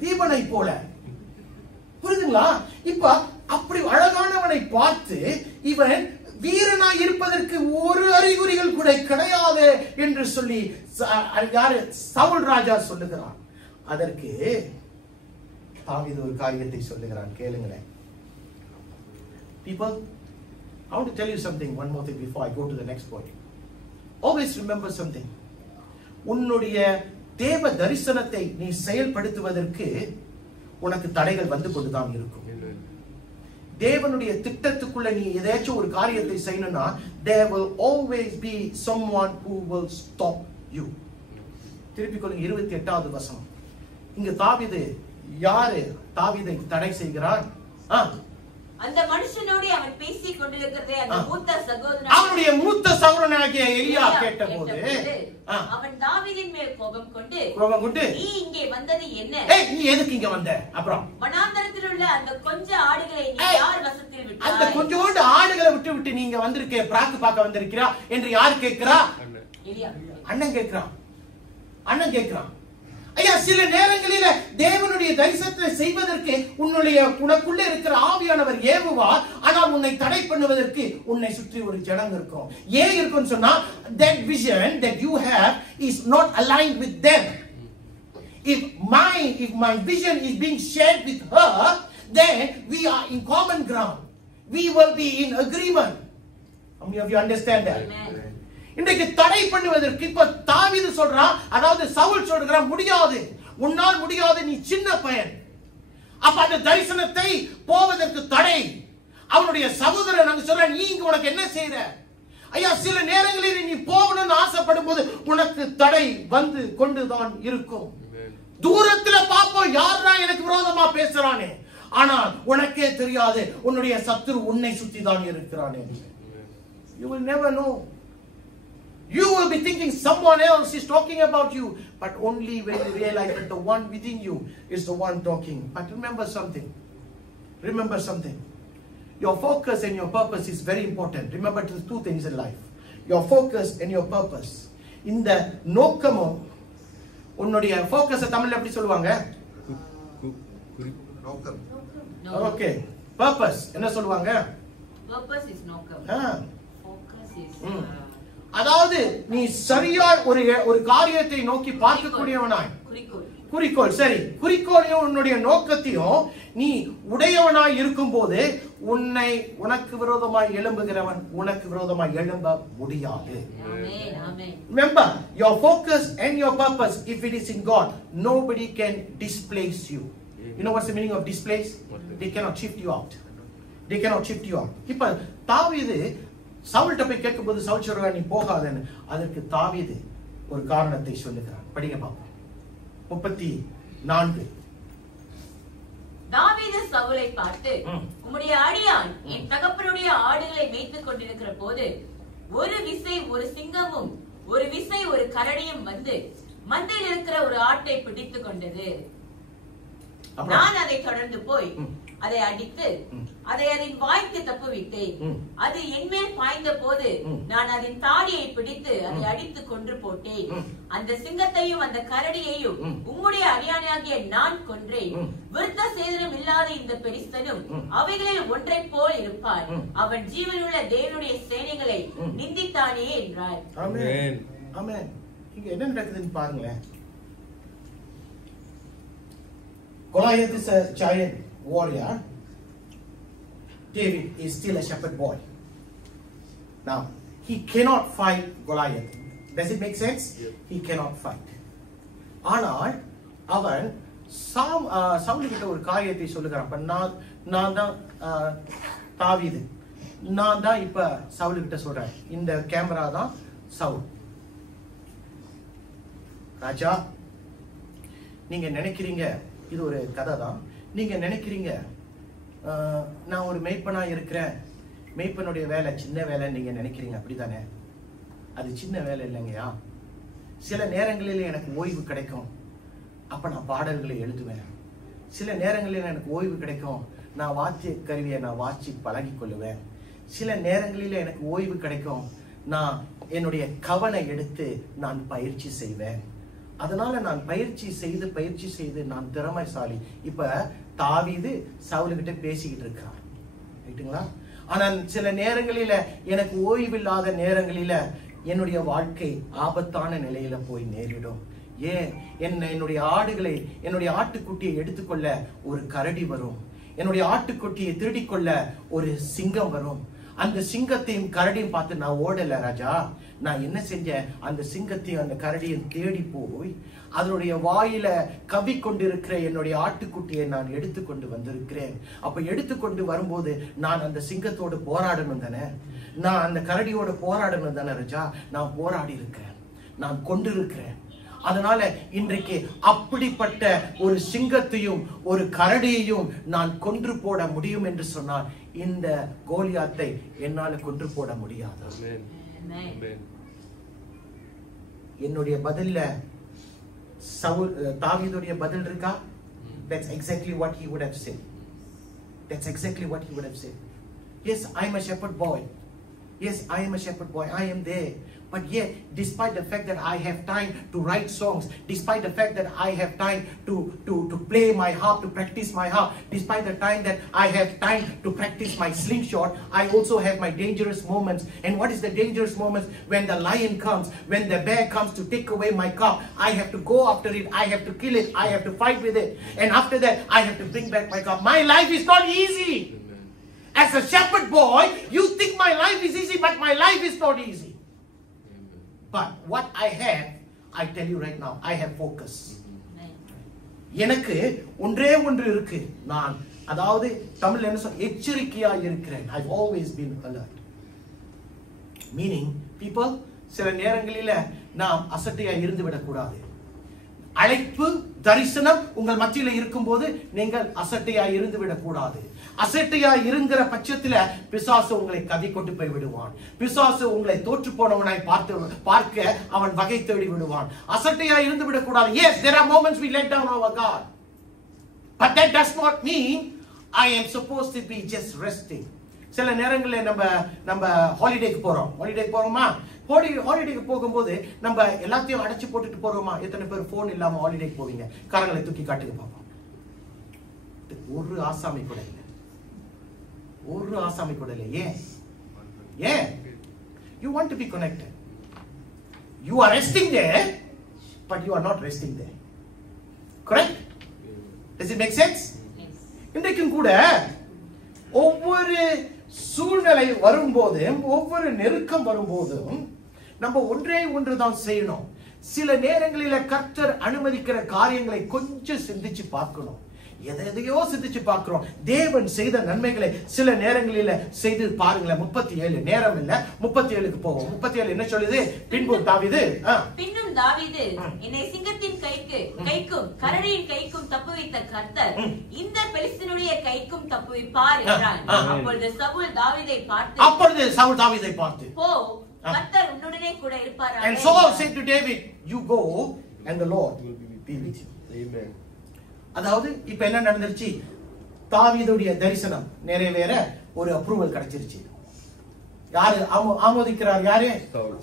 தீபனை போல. புரியுதுங்களா? இப்ப அப்படி அழகானவனை பார்த்து இவன் வீரனாய் இருப்பதற்கு ஒரு அறிகுறிகள் கூட கிடையாது என்று சொல்லி யாரு? சவுல் ராஜா சொல்லுகிறான். அதற்கு தாவீது ஒரு காரியத்தை சொல்லுகிறான், கேளுங்களேன். People, I want to tell you something, one more thing before I go to the next point. Always remember something. உன்னுடைய தேவ தரிசனத்தை நீ செயல்படுத்துவதற்கு உனக்கு தடைகள் வந்து கொண்டுதான் இருக்கும். தேவனுடைய திட்டத்துக்குள்ள நீ ஏதாச்சும் ஒரு காரியத்தை செய்யணும்னா, there will always be someone who will stop you. திருப்பி கொள்ளுங்க 28வது வசனம். இங்க தாவீது யாரு தாவீதை தடை செய்கிறார்? அந்த மனுஷனோடு அவன் பேசிக் கொண்டிருக்கிறதை அந்த மூத்த சகோதரன், அவனுடைய மூத்த சகோதரனாகிய எலியா கேட்டபோது அவன் தாவீதின் மேல் கோபம் கொண்டு, நீ இங்கே வந்தது என்ன? நீ எதுக்கு இங்க வந்த? அப்புறம் வனாந்தரத்தில் உள்ள அந்த கொஞ்ச ஆடுகளை நீ யார் வசத்தில் விட்டாய்? அந்த கொஞ்சோண்டு ஆடுகளை விட்டு நீங்க வந்திருக்கே, பிராக்கு பார்க்க வந்திருக்கிறா என்று யார் கேட்கிறா? அண்ணன் கேட்கிறான். அண்ணன் கேட்கிறான். ஐயா சில நேரங்களில தேவனுடைய தரிசனத்தை செய்வதற்கு உனக்குள்ள இருக்கிற ஆவியானவர் ஏவுவார், ஆனால் உன்னை தடை பண்ணுவதற்கு உன்னை சுற்றி ஒரு ஜனம் இருக்கும். ஏன் இருக்குன்னு சொன்னா, that vision that you have is not aligned with them. If my vision is being shared with her, then we are in common ground, we will be in agreement. How many of you understand that? Amen. இன்றைக்கு தடை பண்ணுவதற்கு இப்ப தாவீது சொல்றான், அதாவது சவுல் சொல்றான், முடியாது, உன்னால் முடியாது, நீ சின்ன பையன். அப்ப அந்த தரிசனத்தை போவதற்கு தடை. அவனுடைய சகோதரன் அங்க சொல்ற, நீ இங்க உனக்கு என்ன செய்யற? ஐயா சில நேரங்களில் நீ போகணும்னு ஆசைப்படும் போது உனக்கு தடை வந்து கொண்டுதான் இருக்கும். தூரத்துல பாப்போம் யாரா எனக்கு விரோதமா பேசுறானே, ஆனால் உனக்கே தெரியாது உன்னுடைய சத்துரு உன்னை சுத்தி தான் இருக்கிறானே. You will never know. You will be thinking someone else is talking about you, but only when you realize that the one within you is the one talking. But remember something. Remember something. Your focus and your purpose is very important. Remember two things in life. Your focus and your purpose. இந்த நோக்கமும் உன்னுடைய ஃபோக்கஸ் தமிழ்ல எப்படி சொல்லுவாங்க? நோக்கம். ஓகே. பர்பஸ் என்ன சொல்லுவாங்க? பர்பஸ் இஸ் நோக்கம். ஃபோக்கஸ் இஸ் அதாவது நீ சரியா ஒரு காரியத்தை நோக்கி பார்க்கக்கூடியவனாய், குறிக்கோள். சரி, குறிக்கோளையும் உன்னுடைய நோக்கத்தையும் நீ உடையவனாய் இருக்கும்போது உனக்கு விரோதமாய் எழும்புகிறவன் உனக்கு விரோதமாய் எழும்ப முடியாது. Amen. Amen. Remember, your focus and your purpose, if it is in God, nobody can displace you. You know what's the meaning of displace? They cannot shift you out. They cannot shift you out. இப்ப தாவீது சவுல்ட்ட போய் கேட்கும்போது சவுல் சொல்றான் நீ போகாதன்னு. அதற்கு தாவீது ஒரு காரணத்தை சொல்லுகிறான். படிங்க பாப்போம். 34. தாவீது சவுலை பார்த்து, உம்முடைய அடியான் என் தகப்பனுடைய ஆடுகளை மேய்த்துக் கொண்டிருக்கிற போது ஒரு விசை ஒரு சிங்கமும் ஒரு விசை ஒரு கரடியும் வந்து மந்தையில் இருக்கிற ஒரு ஆட்டை பிடித்துக் கொண்டது. நான் அதை தொடர்ந்து போய் அதை அடித்து அதை அதன் வாய்க்கு தப்புவிட்டேன். அது என்மேல் பாய்ந்த போது நான் அதன் தாடியை பிடித்து அதை அடித்து கொன்று போட்டேன். அந்த சிங்கத்தையும் அந்த கரடியையும் உம்முடைய அடியானாகிய நான் கொன்றேன். விருத்த சேதனம் இல்லாத இந்த பெரிஸ்தனும் அவைகளில் ஒன்றை போல் இருப்பார். அவன் ஜீவனுள்ள தேவனுடைய சேனைகளை நிந்தித்தானே என்றார். ஆமென். ஆமென். இங்க என்ன நடக்குதுன்னு பாருங்களேன். Goliath is a giant warrior. David is still a shepherd boy. Now, he cannot fight Goliath. Does it make sense? Yeah. He cannot fight. ஆனால் அவன் சவுல் கிட்ட ஒரு காரியத்தை சொல்லுகிறான். நான் தான் தாவீது. நான் தான் இப்ப சவுல் கிட்ட சொல்றேன். இந்த கேமரா தான் சவுல். ராஜா, நீங்க நினைக்கிறீங்க இது ஒரு கதை தான். நீங்க நினைக்கிறீங்க நான் ஒரு மேய்ப்பனா இருக்கிறேன், மேய்ப்பனுடைய வேலை சின்ன வேலை நீங்க நினைக்கிறீங்க, அப்படித்தானே? அது சின்ன வேலை இல்லைங்கயா. சில நேரங்களில் எனக்கு ஓய்வு கிடைக்கும், அப்ப நான் பாடல்களை எழுதுவேன். சில நேரங்களில் எனக்கு ஓய்வு கிடைக்கும், நான் வாத்திய கருவியை நான் வாசி பழகி கொள்ளுவேன். சில நேரங்களில் எனக்கு ஓய்வு கிடைக்கும், நான் என்னுடைய கவனை எடுத்து நான் பயிற்சி செய்வேன். அதனால நான் பயிற்சி செய்து நான் திறமைசாலி. இப்ப தாவீது சவுலுகிட்ட பேசிக்கிட்டு இருக்கார், ரைட்டுங்களா? ஆனால் சில நேரங்களில எனக்கு ஓய்வில்லாத நேரங்களில என்னுடைய வாழ்க்கை ஆபத்தான நிலையில போய் நேரிடும். ஏன்? என்னுடைய ஆடுகளை, என்னுடைய ஆட்டுக்குட்டியை எடுத்துக்கொள்ள ஒரு கரடி வரும், என்னுடைய ஆட்டுக்குட்டியை திருடிக்கொள்ள ஒரு சிங்கம் வரும். அந்த சிங்கத்தையும் கரடியும் பார்த்து நான் ஓடல ராஜா. நான் என்ன செஞ்சேன்? அந்த சிங்கத்தையும் அந்த கரடியும் தேடி போய் அதனுடைய வாயில கவி கொண்டிருக்கிற என்னுடைய ஆட்டுக்குட்டியை நான் எடுத்துக்கொண்டு வந்திருக்கிறேன். அப்ப எடுத்துக்கொண்டு வரும்போது நான் அந்த சிங்கத்தோடு போராடணும் தானே, நான் அந்த கரடியோட போராடணும் தானே ராஜா. நான் போராடி இருக்கிறேன், நான் கொண்டிருக்கிறேன். அதனால இன்றைக்கு அப்படிப்பட்ட ஒரு சிங்கத்தையும் ஒரு கரடியையும் நான் கொன்று போட முடியும் என்று சொன்னால் இந்த கோலியாத்தை என்னால கொன்று போட முடியாது. என்னுடைய பதில்ல தாவீதுடைய பதில் இருக்கா? That's exactly what he would have said. That's exactly what he would have said. Yes, I am a shepherd boy. Yes, I am a shepherd boy. I am there. But yet, despite the fact that I have time to write songs, despite the fact that I have time to play my harp, to practice my harp, despite the time that I have time to practice my slingshot, I also have my dangerous moments. And what is the dangerous moments? When the lion comes, when the bear comes to take away my cup, I have to go after it, I have to kill it, I have to fight with it. And after that, I have to bring back my cup. My life is not easy. As a shepherd boy, you think my life is easy, but my life is not easy. But what I have, I tell you right now, I have focus. எனக்கு ஒன்றே ஒன்று இருக்கு. நான் அதாவது தமிழ்ல என்ன சொல்ல, எச்சரிக்கையா இருக்கிறேன். I've always been alert. Meaning, people, சில நேரங்களில நாம் அசட்டையா இருந்து விடக்கூடாது. அழைப்பு தரிசனம் உங்கள் மத்தியில இருக்கும்போது நீங்கள் அசட்டையா இருந்து விடக்கூடாது. அசட்டையா இருங்கிற பட்சத்துல பிசாசு உங்களை கதி கொண்டு போய் விடுவான். பிசாசு உங்களை தோற்று போனவனாய் பார்க்க அவன் வகை தேடி விடுவான். அசட்டையா இருந்து விடக்கூடாது. Yes, there are moments we let down our God, but that does not mean I am supposed to be just resting. சில நேரங்களில் நம்ம ஹாலிடேக்கு போறோமா? ஹாலிடேக்கு போகும்போது நம்ம எல்லாத்தையும் அடைச்சு போட்டுட்டு போறோமா? எத்தனை பேர் போன் இல்லாம ஹாலிடேக்கு போவீங்க? கரங்களை தூக்கி காட்டுங்க பார்ப்போம். ஒரு ஆசாமி கூட இல்லை, ஒரு ஆசாமி கூட இல்லை. ஏன்? You want to be connected. You are resting there, but you are not resting there. Correct? Does it make sense? இன்றைக்கும் கூட ஒவ்வொரு சூழ்நிலை வரும்போதும் ஒவ்வொரு நெருக்கம் வரும்போதும் நம்ம ஒன்றே ஒன்றுதான் செய்யணும். சில நேரங்களில கர்த்தர் அனுமதிக்கிற காரியங்களை கொஞ்சம் சிந்திச்சு பார்க்கணும். எதையோ சிந்திச்சு பார்க்கிறோம். தேவன் செய்த நன்மைகளை சில நேரங்களில செய்து பாருங்களேன். 37 நேரம் இல்ல, 37க்கு போவோம். 37 என்ன சொல்லுது? பின்னும் தாவீது என்னை சிங்கத்தின் கைக்கும் கரடியின் கைக்கும் தப்புவித்த கர்த்தர் இந்த பெலிஸ்தீனுடைய கைக்கும் தப்புவிப்பார் என்றான். அப்பொழுது சவுல் தாவீதை பார்த்து போ, கர்த்தர் உன்னுடனே கூட இருப்பார். And Saul said to David, you go and the Lord will be with you. Amen. அதாவது இப்ப என்ன நடந்துருச்சு? தாவீதுடைய தரிசனம் நிறைவேற ஒரு அப்ரூவல் கிடைச்சிருச்சு. யாரு ஆமோதிக்கிறார்? யாரு?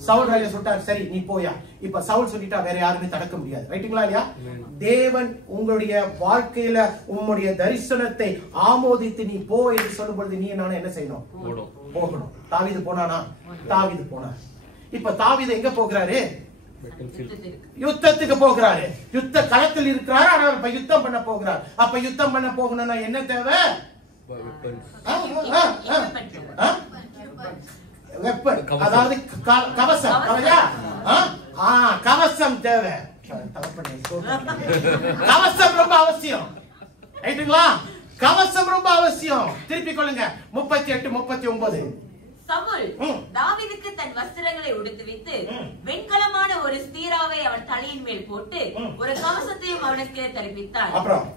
சவுல் ராஜா சொல்லிட்டார், சரி நீ போயா. இப்ப சவுல் சொல்லிட்டா வேற யாருமே தடுக்க முடியாது. ரைட்டுங்களா இல்லையா? தேவன் உங்களுடைய வாழ்க்கையில உங்களுடைய தரிசனத்தை ஆமோதித்து நீ போ என்று சொல்லும் பொழுது நீ நானும் என்ன செய்யணும்? போகணும். தாவீது போனானா? தாவீது போனார். இப்ப தாவீது எங்க போகிறாரு? யுத்தத்துக்கு போகிறாரு. யுத்த களத்தில் இருக்கிறாரு. ஆனால் இப்ப யுத்தம் பண்ண போகிறார். அப்ப யுத்தம் பண்ண போகணும்னா என்ன தேவை? வெப்பன், அதாவது கவசம். கவசம் தேவை. கவசம் ரொம்ப அவசியம். ரைட்டுங்களா? கவசம் ரொம்ப அவசியம். திருப்பிக் கொள்ளுங்க. 38, 39. சவுல் தாவீதுக்கு தன் வஸ்திரங்களை உடுத்துவித்து வெண்கலமான ஒரு ஸ்தீராவை அவன் தலையின் மேல் போட்டு ஒரு கவசத்தையும் அவனுக்கு தரிப்பித்தான்.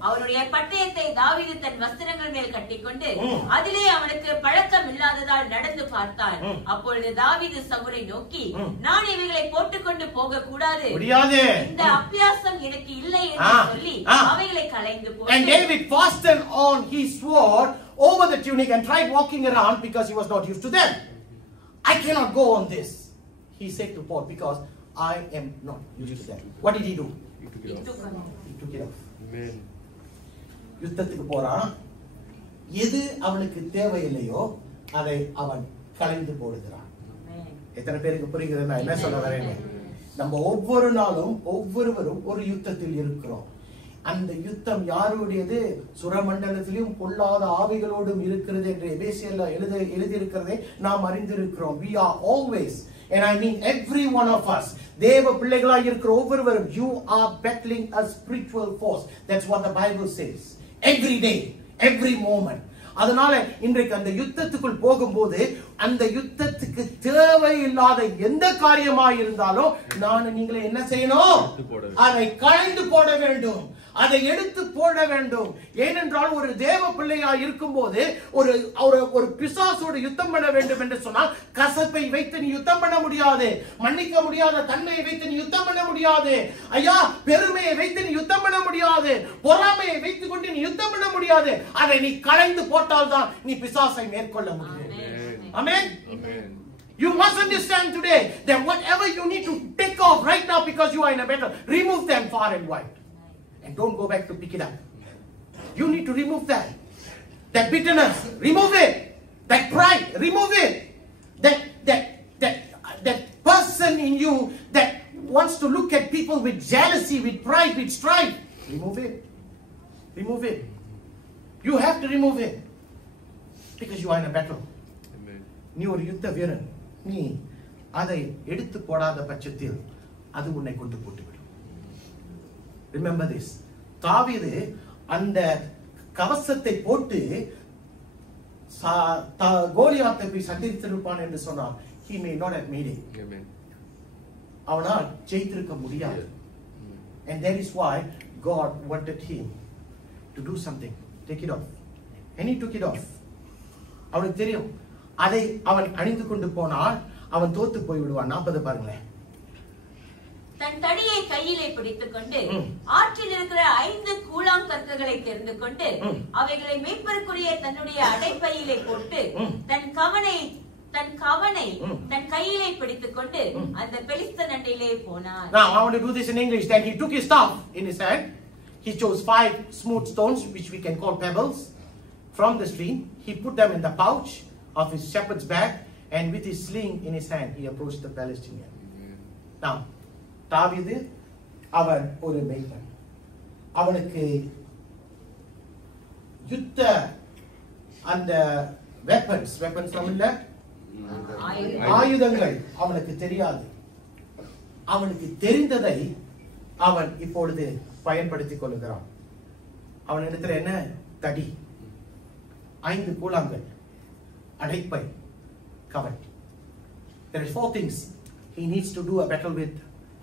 அவனுடைய பட்டயத்தை தாவீது தன் வஸ்திரங்கள் மேல் கட்டிக்கொண்டு அதிலே அவனுக்கு பழக்கம் இல்லாததால் நடந்து பார்த்தான். அப்பொழுது தாவீது சவுலை நோக்கி, நான் இவைகளை போட்டுக்கொண்டு போக கூடாது, இந்த அபியாசம் எனக்கு இல்லை என்று சொல்லி அவைகளை களைந்து போட்டு And David fastened on his sword over the tunic and tried walking around because he was not used to them. I cannot go on this, he said to Paul, because I am not used to them. What did he do? He took it off. Amen. யுத்தத்துக்கு போறான். எது அவனுக்கு தேவையில்லையோ அதை அவன் களைந்து போடுகிறான். எத்தனை பேருக்கு புரிகிறது நான் என்ன சொல்ல வரேன்? நம்ம ஒவ்வொரு நாளும் ஒவ்வொருவரும் ஒரு யுத்தத்தில் இருக்கிறோம். அந்த யுத்தம் யாருடையது? சுரமண்டலத்திலும் பொல்லாத ஆவிகளோடும் இருக்கிறது என்று எபேசியர்ல எழுதி இருக்கிறதை நாம் அறிந்திருக்கிறோம். We are always, and I mean every one of us, தேவ பிள்ளைகளாய் இருக்கிற ஒவ்வொருவரும், you are battling a spiritual force. That's what the Bible says. Every day, every moment. அதனால இன்றைக்கு அந்த யுத்தத்துக்குள் போகும்போது அந்த யுத்தத்துக்கு தேவையில்லாத எந்த காரியமாக இருந்தாலும் நீங்களே என்ன செய்யணும்? அதை களைந்து போட வேண்டும். அதை எடுத்து போட வேண்டும். ஏனென்றால் ஒரு தேவ பிள்ளையா இருக்கும் போது ஒரு பிசாசோடு யுத்தம் பண்ண வேண்டும் என்று சொன்னால் கசப்பை வைத்து நீ யுத்தம் பண்ண முடியாது. மன்னிக்க முடியாத தன்மையை வைத்து நீ யுத்தம் பண்ண முடியாது. ஐயா, பெருமையை வைத்து நீ யுத்தம் பண்ண முடியாது. பொறாமையை வைத்துக் கொண்டு நீ யுத்தம் பண்ண முடியாது. அதை நீ களைந்து போட்டால் தான் நீ பிசாசை மேற்கொள்ள முடியும். Amen. You must understand today that whatever you need to take off right now because you are in a battle, remove them far and wide. And don't go back to pick it up. You need to remove that. That bitterness, remove it. That pride, remove it. That person in you that wants to look at people with jealousy, with pride, with strife, remove it. Remove it. You have to remove it. Because you are in a battle. நீ ஒரு யுத்த வீரன். நீ அதை எடுத்து போடாத பட்சத்தில் அது உன்னை கொண்டு போட்டுவிடும். Remember this. தாவீது அந்த கவசத்தை போட்டு கோலியாத்தை போய் சந்தித்திருப்பான் என்று சொன்னார். He may not have made it. அவனால் ஜெயித்திருக்க முடியாது. And that is why God wanted him to do something. Take it off. And he took it off. அவனுக்கு தெரியும் அதை அவன் அணிந்து கொண்டு போனால் அவன் தோத்து போய் விடுவான். 40 பாருங்களேன். தன் தடியை கையிலே பிடித்துக் கொண்டு ஆற்றில் இருக்கிற 5 கூழாங்கற்களை தெரிந்து கொண்டு அவைகளை மேய்ப்பருக்குரிய தன்னுடைய அடைப்பையிலே போட்டு தன் கவனை தன் கையிலே பிடித்துக் கொண்டு அந்த பெலிஸ்தன் அண்டையிலே போனார். Now I want to do this in English. Then he took his staff in his hand. He chose 5 smooth stones which we can call pebbles from the stream. He put them in the pouch of his shepherd's bag, and with his sling in his hand he approached the Palestinian. Now தாவீது அவன் ஒரு மேய்ப்பன். அவனுக்கு யுத்த அந்த வெப்பன்ஸ் இல்ல ஆயுதங்கள் அவனுக்கு தெரியாது. அவனுக்கு தெரிந்ததை அவன் இப்பொழுது பயன்படுத்திக் கொள்கிறான். அவன் இடத்துல என்ன? தடி, 5 கூழாங்கல், அடைப்பை, கவன். There is 4 things he needs to do a battle with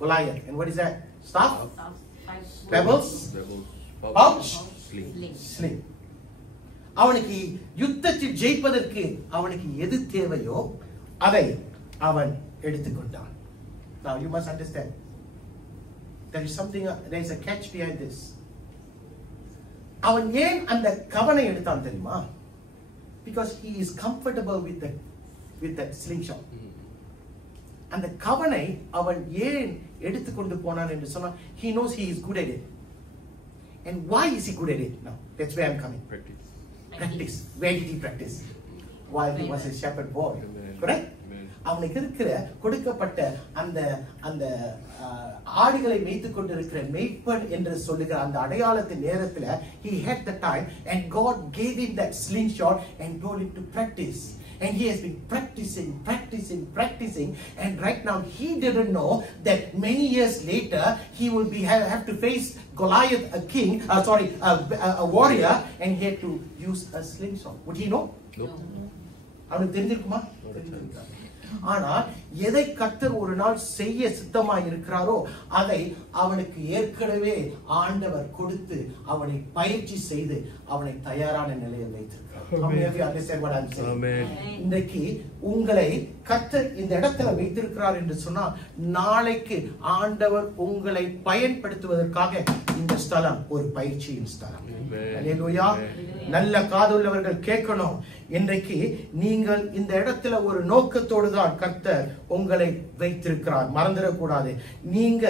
Goliath. And what is that? Staff, pebbles, pouch, sling. அவனுக்கு யுத்தத்தில் ஜெயிப்பதற்கு அவனுக்கு எது தேவையோ அதை அவன் எடுத்துக்கொண்டான். Now you must understand, there is something, there is a catch behind this. அவன் ஏன் அந்த கவனை எடுத்தான் தெரியுமா? Because he is comfortable with that slingshot. அந்த கவனை அவன் ஏன் எடுத்துக்கொண்டு போனான் என்று சொன்னால், he knows he is good at it. And why is he good at it? Now that's where I'm coming. Practice. Where did he practice? While he was a shepherd boy. Correct? அவனுக்கு இருக்கிற கொடுக்கப்பட்ட அந்த அந்த ஆடுகளை மேய்த்துக் கொண்டிருக்கிற மேய்ப்பன் என்று சொல்லுகிற அந்த அடையாளத்தின் நேரத்தில் he had the time and God gave him that slingshot and told him to practice. And he has been practicing, and right now he didn't know that many years later he will have to face Goliath, a warrior, and he had to use a slingshot. Would he know? No. அவனுக்கு தெரிஞ்சிருக்குமா? ஆனால் எதை கர்த்தர் ஒரு நாள் செய்ய சித்தமாய் இருக்கிறாரோ அதை அவனுக்கு ஏற்கனவே ஆண்டவர் கொடுத்து அவனை பயிற்சி செய்து அவனை தயாரான நிலையில் வைத்திருக்கிறார். இன்றைக்கு உங்களை கர்த்தர் இந்த இடத்துல வைத்திருக்கிறார் என்று சொன்னால், நாளைக்கு ஆண்டவர் உங்களை பயன்படுத்துவதற்காக இந்த ஸ்தலம் ஒரு பயிற்சியின் ஸ்தலம். அல்லேலூயா. நல்ல காதுள்ளவர்கள் கேட்கணும். இன்றைக்கு நீங்கள் இந்த இடத்துல ஒரு நோக்கத்தோடு தான் கர்த்தர் உங்களை வைத்திருக்கிறார். மறந்துடக்கூடாது. நீங்க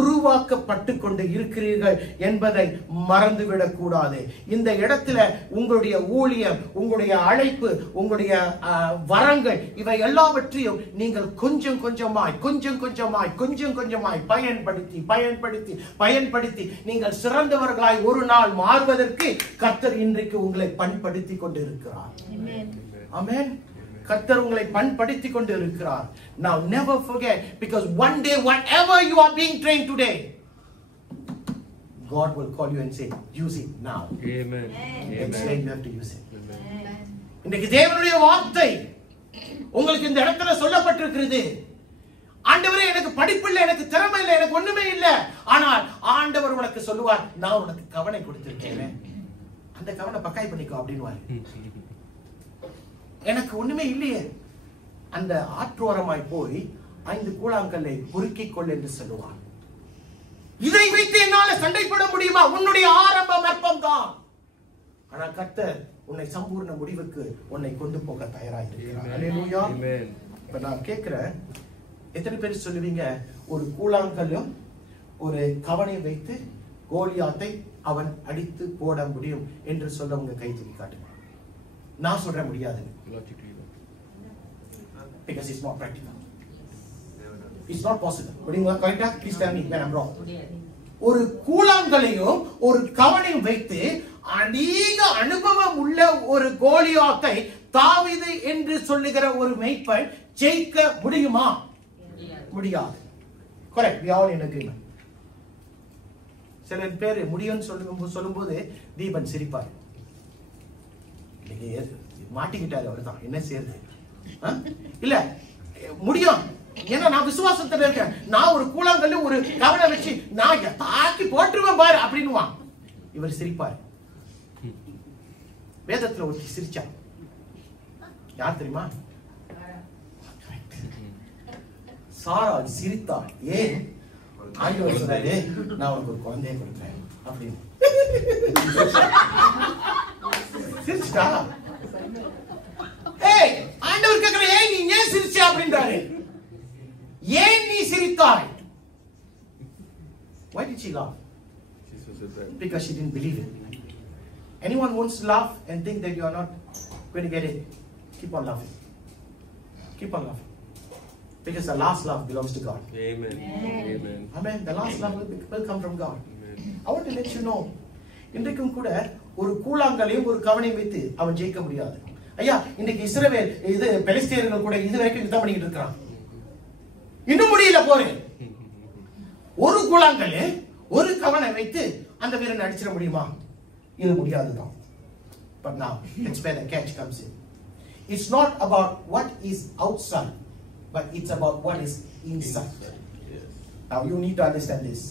உருவாக்கப்பட்டு கொண்டு இருக்கிறீர்கள் என்பதை மறந்துவிடக் கூடாது. இந்த இடத்துல உங்களுடைய ஊழியம், உங்களுடைய அழைப்பு, உங்களுடைய வரங்கள், இவை எல்லாவற்றையும் நீங்கள் கொஞ்சம் கொஞ்சமாய் பயன்படுத்தி நீங்கள் சிறந்தவர்களாய் ஒரு நாள் மாறுவதற்கு கர்த்தர் இன்றைக்கு உங்களை பண்படுத்தி கொண்டு இருக்கிறார். ஆமென். கர்த்தர் உங்களை பண்படுத்தி கொண்டு இருக்கிறார். Now never forget, because one day whatever you are being trained today, God will call you and say, use it now. Amen. That's where you have to use it. இன்றைக்கு தேவனுடைய வார்த்தை உங்களுக்கு இந்த இடத்துல சொல்லப்பட்டிருக்கிறது. ஆண்டவரே, எனக்கு படிப்பு இல்லை, எனக்கு திறமை இல்லை, எனக்கு ஒண்ணுமே இல்லை. ஆனால் ஆண்டவர் உனக்கு சொல்லுவார், நான் உனக்கு கவனை கொடுத்திருக்கேன், அந்த கவனை பக்காய் பண்ணிக்கோ அப்படின்னுவார். எனக்கு ஒண்ணுமே இல்லையே, அந்த ஆற்றோரமாய் போய் 5 கூழாங்கல்லை பொறுக்கிக் கொள் என்று சொல்லுவார். இதை வைத்து என்னால சண்டை போட முடியுமா? உன்னுடைய ஆரம்பம் அற்பம் தான். ஆனா கர்த்தர் உன்னை சம்பூர்ண முடிவுக்கு உன்னை கொண்டு போக தயாராக இருக்கிறார். அல்லேலூயா. இப்ப நான் கேட்கிறேன், எத்தனை பேர் சொல்லுவீங்க ஒரு கூழாங்கல்லும் ஒரு கவனை வைத்து கோலியாத்தை அவன் அடித்து போட முடியும் என்று சொல்றவங்க கை தூக்கி காட்டுங்க. நான் சொல்ற முடியாது. Because it's not practical. It's not possible. Correct? Please tell me when I'm wrong. ஒரு கூழாங்கலையும் ஒரு கவனையும் வைத்து அதிக அனுபவம் உள்ள ஒரு கோலியாத்தை தாவீது என்று சொல்லுகிற ஒரு மேய்ப்பன் ஜெயிக்க முடியுமா? முடியாது. Correct. We all in agreement. சில பேர் முடியும்னு சொல்லும்போது தீபன் சிரிப்பார். மாட்டிக்கிட்டாரு, அவர்தான் என்ன செய்யறது? இல்ல முடியும், ஏன்னா நான் விசுவாசத்துல இருக்கேன். நான் ஒரு கூழாங்கல்ல ஒரு கவனை வச்சு நான் தாக்கி போட்டுருவேன் பாரு அப்படின்னுவான். இவர் சிரிப்பார். வேதத்துல ஒருத்தி சிரிச்சா, யார் தெரியுமா? சாரா சிரித்தாள். ஏன்? ஆண்டவர் சொன்னாரு, நான் உனக்கு ஒரு குழந்தையை கொடுக்கிறேன் அப்படின்னு. சிரிச்சா. ஏய், ஆண்டவர் கேக்குற, ஏன் நீ ஏன் சிரிச்ச அப்படின்றாரு. ஏன் நீ சிரித்தாய்? Why did she laugh? Because she didn't believe it. Anyone wants to laugh and think that you are not going to get it, keep on laughing. Keep on laughing. Because the last laugh belongs to God. Amen. Amen. Amen. The last laugh will come from God. Amen. I want to let you know, இன்றைக்கும் கூட ஒரு கூழாங்கலையும் ஒரு கவனையும் வைத்து அவன் ஜெயிக்க முடியாது. ஐயா, இன்னைக்கு இஸ்ரவேல் இது பெலிஸ்தியர்கள் கூட இது வரைக்கும் யுத்தம் பண்ணிட்டு இருக்கான். இன்னும் முடியல போரு. ஒரு கூழாங்கலே ஒரு கவனை வைத்து அந்த வீரனை அடிச்சிட முடியுமா? இது முடியாதுதான். But now, that's where the catch comes in. It's not about what is outside, but it's about what is inside. Now you need to understand this.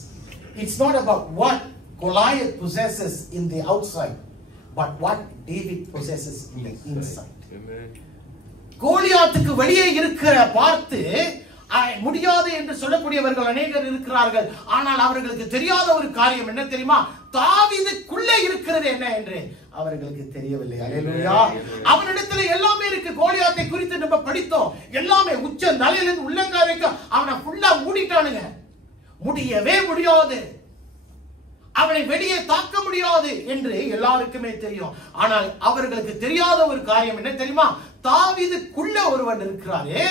It's not about what Goliath possesses in the outside, but what David possesses in the inside. கோலியாத்துக்கு வெளியே இருக்கிற பார்த்து முடியாது என்று சொல்லக்கூடியவர்கள் அநேகர் இருக்கிறார்கள். ஆனால் அவர்களுக்கு தெரியாத ஒரு காரியம் என்ன தெரியுமா? தாவீதுக்குள்ளே இருக்கிறது என்ன என்று அவர்களுக்கு தெரியவில்லை. அல்லேலூயா. அவனிடத்தில் எல்லாமே இருக்கு. கோலியாத்தை குறித்து நம்ம படித்தோம். எல்லாமே உச்ச தலையிலிருந்து உள்ளங்கால் வரைக்கும் அவனை ஃபுல்லா மூடிட்டானுங்க. முடியவே முடியாது, அவனை வெளியே தாக்க முடியாது என்று எல்லாருக்குமே தெரியும். ஆனால் அவர்களுக்கு தெரியாத ஒரு காரியம் என்ன தெரியுமா? தாவீதுக்குள்ள ஒருவன் இருக்கிறாரே,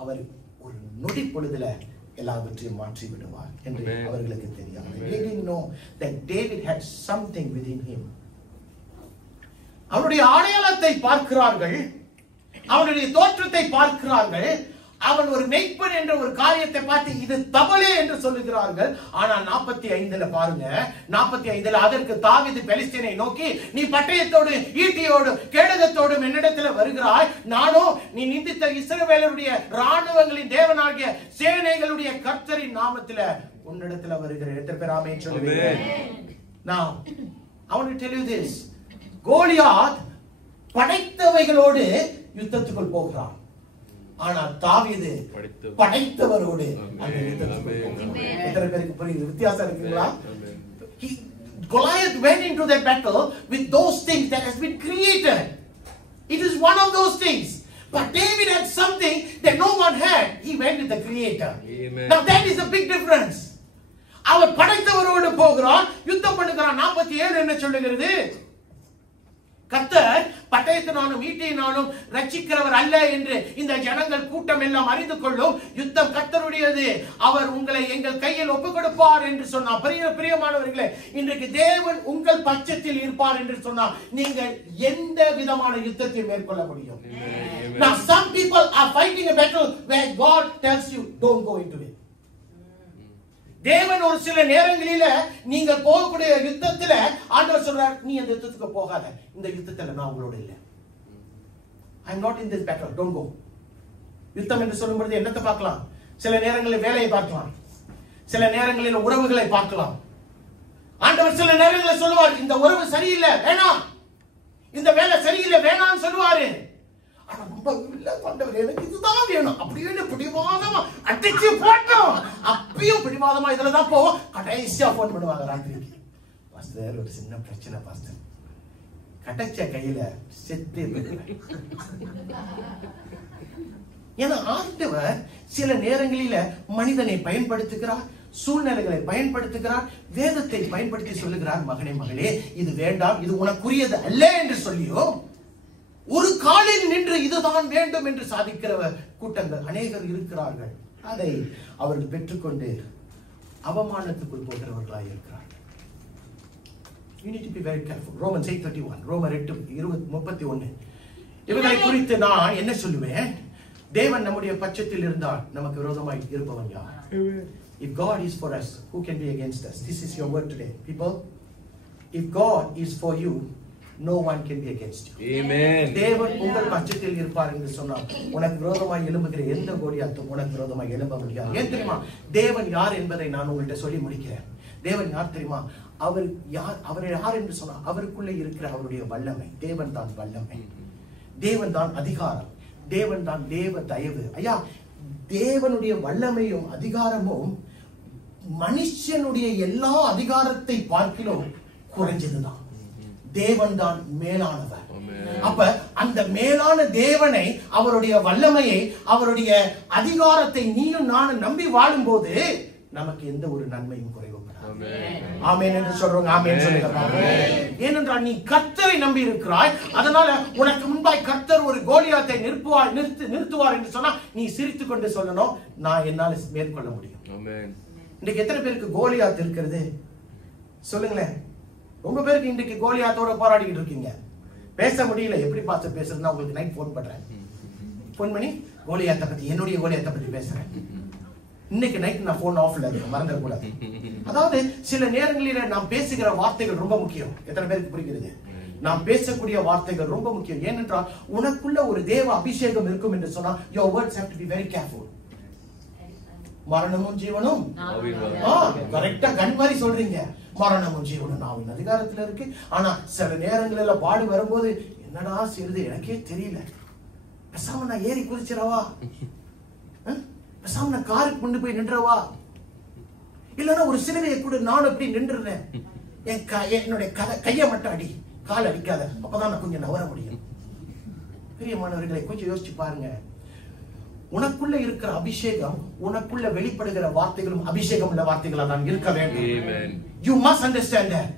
அவர் ஒரு நொடி பொழுதுல எல்லாவற்றையும் மாற்றி விடுவார் என்று அவர்களுக்கு தெரியாது. They didn't know that David had something within him. அவனுடைய அடையாளத்தை பார்க்கிறார்கள், அவனுடைய தோற்றத்தை பார்க்கிறார்கள். அவன் ஒரு மெய்ப்பன் என்ற ஒரு காரியத்தை பார்த்து இது தவளே என்று சொல்லுகிறார்கள். ஆனால் 45 பாருங்க, 45 அதற்கு தாவீது பெலிஸ்தியனை நோக்கி, நீ பட்டயத்தோடு ஈட்டியோடு கேடகத்தோடும் என்னிடத்தில் வருகிறாய், நானோ நீ நிந்தித்த இஸ்ரவேலருடைய ராணுவங்களின் தேவனாகிய சேனைகளுடைய கர்த்தரின் நாமத்தில உன்னிடத்தில் வருகிறேன். எத்தனை பேர் ஆமென் சொல்லுவீங்க? Now I want to tell you this. Goliath படைத்தவைகளோடு யுத்தத்துக்குள் போகிறான். ஆனால் தாவீது படைத்தவரோடு அந்த யுத்தத்துக்குள் போகிறான். எத்தனை பேருக்கு புரியுது? வித்தியாசம் இருக்குங்களா? Goliath went into that battle with those things that has been created. It is one of those things. But David had something that no one had. He went with the Creator. Amen. Now that is a big difference. அவர் படைத்தவரோடு போகிறான், யுத்தம் பண்ணுகிறான். 47 என்ன சொல்லுகிறது? கர்த்தர் பட்டயத்தினாலும் ஈட்டியினாலும் ரட்சிக்கிறவர் அல்ல என்று இந்த ஜனங்கள் கூட்டம் எல்லாம் அறிந்து கொள்ளும். யுத்தம் கர்த்தருடையது, அவர் உங்களை எங்கள் கையில் ஒப்புக் கொடுப்பார் என்று சொன்னார். பிரியமானவர்களே, இன்றைக்கு தேவன் உங்கள் பட்சத்தில் இருப்பார் என்று சொன்னார். நீங்கள் எந்த விதமான யுத்தத்தை மேற்கொள்ள முடியும். Now some people are fighting a battle where God tells you don't go into it. தேவன் ஒரு சில நேரங்களில நீங்கள் போகக்கூடிய யுத்தத்துல ஆண்டவர் சொல்றார், நீ அந்த யுத்தத்துக்கு போகாத, இந்த யுத்தத்துல நான் உங்களோட இல்ல. I am not in this battle, don't go. யுத்தம் என்று சொல்லும்போது என்னத்தை பார்க்கலாம்? சில நேரங்களில் வேலையை பார்க்கலாம், சில நேரங்களில் உறவுகளை பார்க்கலாம். ஆண்டவர் சில நேரங்களில் சொல்லுவார், இந்த உறவு சரியில்லை வேணாம், இந்த வேலை சரியில்லை வேணாம்னு சொல்லுவாரு. ஆனா ரொம்ப இல்ல ஆண்டவர், எனக்கு இதுதான் வேணும் அப்படின்னு பிடிவாதமா அடிச்சு போட்டோம். அப்பயும் பிடிவாதமா இதுலதான் போவோம். கடைசியா போன் பண்ணுவாங்க ராத்திரிக்கு, பாஸ்டர் ஒரு சின்ன பிரச்சனை பாஸ்டர், கடைச்ச கையில செத்து. ஏன்னா ஆண்டவர் சில நேரங்களில மனிதனை பயன்படுத்துகிறார், சூழ்நிலைகளை பயன்படுத்துகிறார், வேதத்தை பயன்படுத்தி சொல்லுகிறார், மகனே மகளே இது வேண்டாம், இது உனக்குரியது அல்ல என்று சொல்லியோ ஒரு காலில் நின்று இதுதான் வேண்டும் என்று சாதிக்கிறவர் கூட்டங்கள் அநேகர் இருக்கிறார்கள். அதை அவர்கள் பெற்றுக்கொண்டு அவமானத்துக்குள் போகிறவர்களாக இருக்கிறார்கள். You need to be very careful. Romans 8:31, ரோமர் 8:31. இவர்களை குறித்து நான் என்ன சொல்லுவேன்? தேவன் நம்முடைய பட்சத்தில் இருந்தால் நமக்கு விரோதமாய் இருப்பவன் யார்? If God is for us, who can be against us? This is your word today, people. If God is for you, no one can be against you. Amen. தேவன் உங்கள் பட்சத்தில் இருப்பார் என்று சொன்னார். உனக்கு விரோதமாய் எழும்புகிற எந்த கோலியாத்தும் உனக்கு விரோதமாய் எழும்ப முடியாது. ஏன் தெரியுமா? தேவன் யார் என்பதை நான் உங்கள்கிட்ட சொல்லி முடிக்கிறேன். தேவன் யார் தெரியுமா? அவர் யார்? அவர் யார் என்று சொன்னார், அவருக்குள்ளே இருக்கிற அவருடைய வல்லமை. தேவன் தான் வல்லமை, தேவன் தான் அதிகாரம், தேவன் தான் தேவ தயவு. ஐயா, தேவனுடைய வல்லமையும் அதிகாரமும் மனுஷனுடைய எல்லா அதிகாரத்தை பார்க்கிலும் குறைஞ்சதுதான். தேவன் தான் மேலானவர். அப்ப அந்த மேலான தேவனை, அவருடைய வல்லமையை, அவருடைய அதிகாரத்தை நீயும் நானும் நம்பி வாழும் போது நமக்கு எந்த ஒரு நன்மையும் குறைவுபடாது. ஆமென் என்று சொல்றோம். ஆமென் சொல்லுங்க. ஏனென்றால் நீ கர்த்தரை நம்பி இருக்கிறாய். அதனால உனக்கு முன்பாய் கர்த்தர் ஒரு கோலியாத்தை நிறுத்துவார் என்று சொன்னா நீ சிரித்துக் கொண்டு சொல்லணும், நான் என்னால மேற்கொள்ள முடியும். இன்னைக்கு எத்தனை பேருக்கு கோலியாத் இருக்கிறது? சொல்லுங்களேன். ரொம்ப பேருக்கு இன்றைக்கு கோலியாத்தோட போராடிக்கிட்டு இருக்கீங்க. பேச முடியல. எப்படி பார்த்து பேசுறதுன்னா உங்களுக்கு நைட் போன் பண்றேன். போன் பண்ணி கோலியாத்தை பத்தி, என்னுடைய கோலியாத்தை பத்தி பேசுறேன். இன்னைக்கு நைட் நான் போன் ஆஃப்ல இருக்கு, மறந்துடக்கூடாது. அதாவது சில நேரங்களில நாம் பேசுகிற வார்த்தைகள் ரொம்ப முக்கியம். எத்தனை பேருக்கு புரிகிறது? நாம் பேசக்கூடிய வார்த்தைகள் ரொம்ப முக்கியம். ஏனென்றால் உனக்குள்ள ஒரு தேவ அபிஷேகம் இருக்கும் என்று சொன்னா your words have to be very careful. மரணமும் ஜீவனும் கரெக்டா கண் மாதிரி சொல்றீங்க. மரணமும் ஜீவனும் நாவின் அதிகாரத்துல இருக்கு. ஆனா சில நேரங்களில் பாடு வரும்போது என்னடா செய்யுது எனக்கே தெரியல. பேசாம நான் ஏறி குதிச்சிடவா? பேசாம நான் காருக்கு கொண்டு போய் நின்றவா? இல்லன்னா ஒரு சிலுவையை கூட நான் எப்படி நின்றுறேன். என்னுடைய கையை மட்டும் அடி, கால் அடிக்காத, அப்பதான் நான் கொஞ்சம் நவர முடியும். பிரியமானவர்களை கொஞ்சம் யோசிச்சு பாருங்க. உனக்குள்ள இருக்கிற அபிஷேகம், உனக்குள்ள வெளிப்படுகிற வார்த்தைகளும் அபிஷேகம் உள்ள வார்த்தைகளா தான் இருக்க வேண்டும். You must understand that.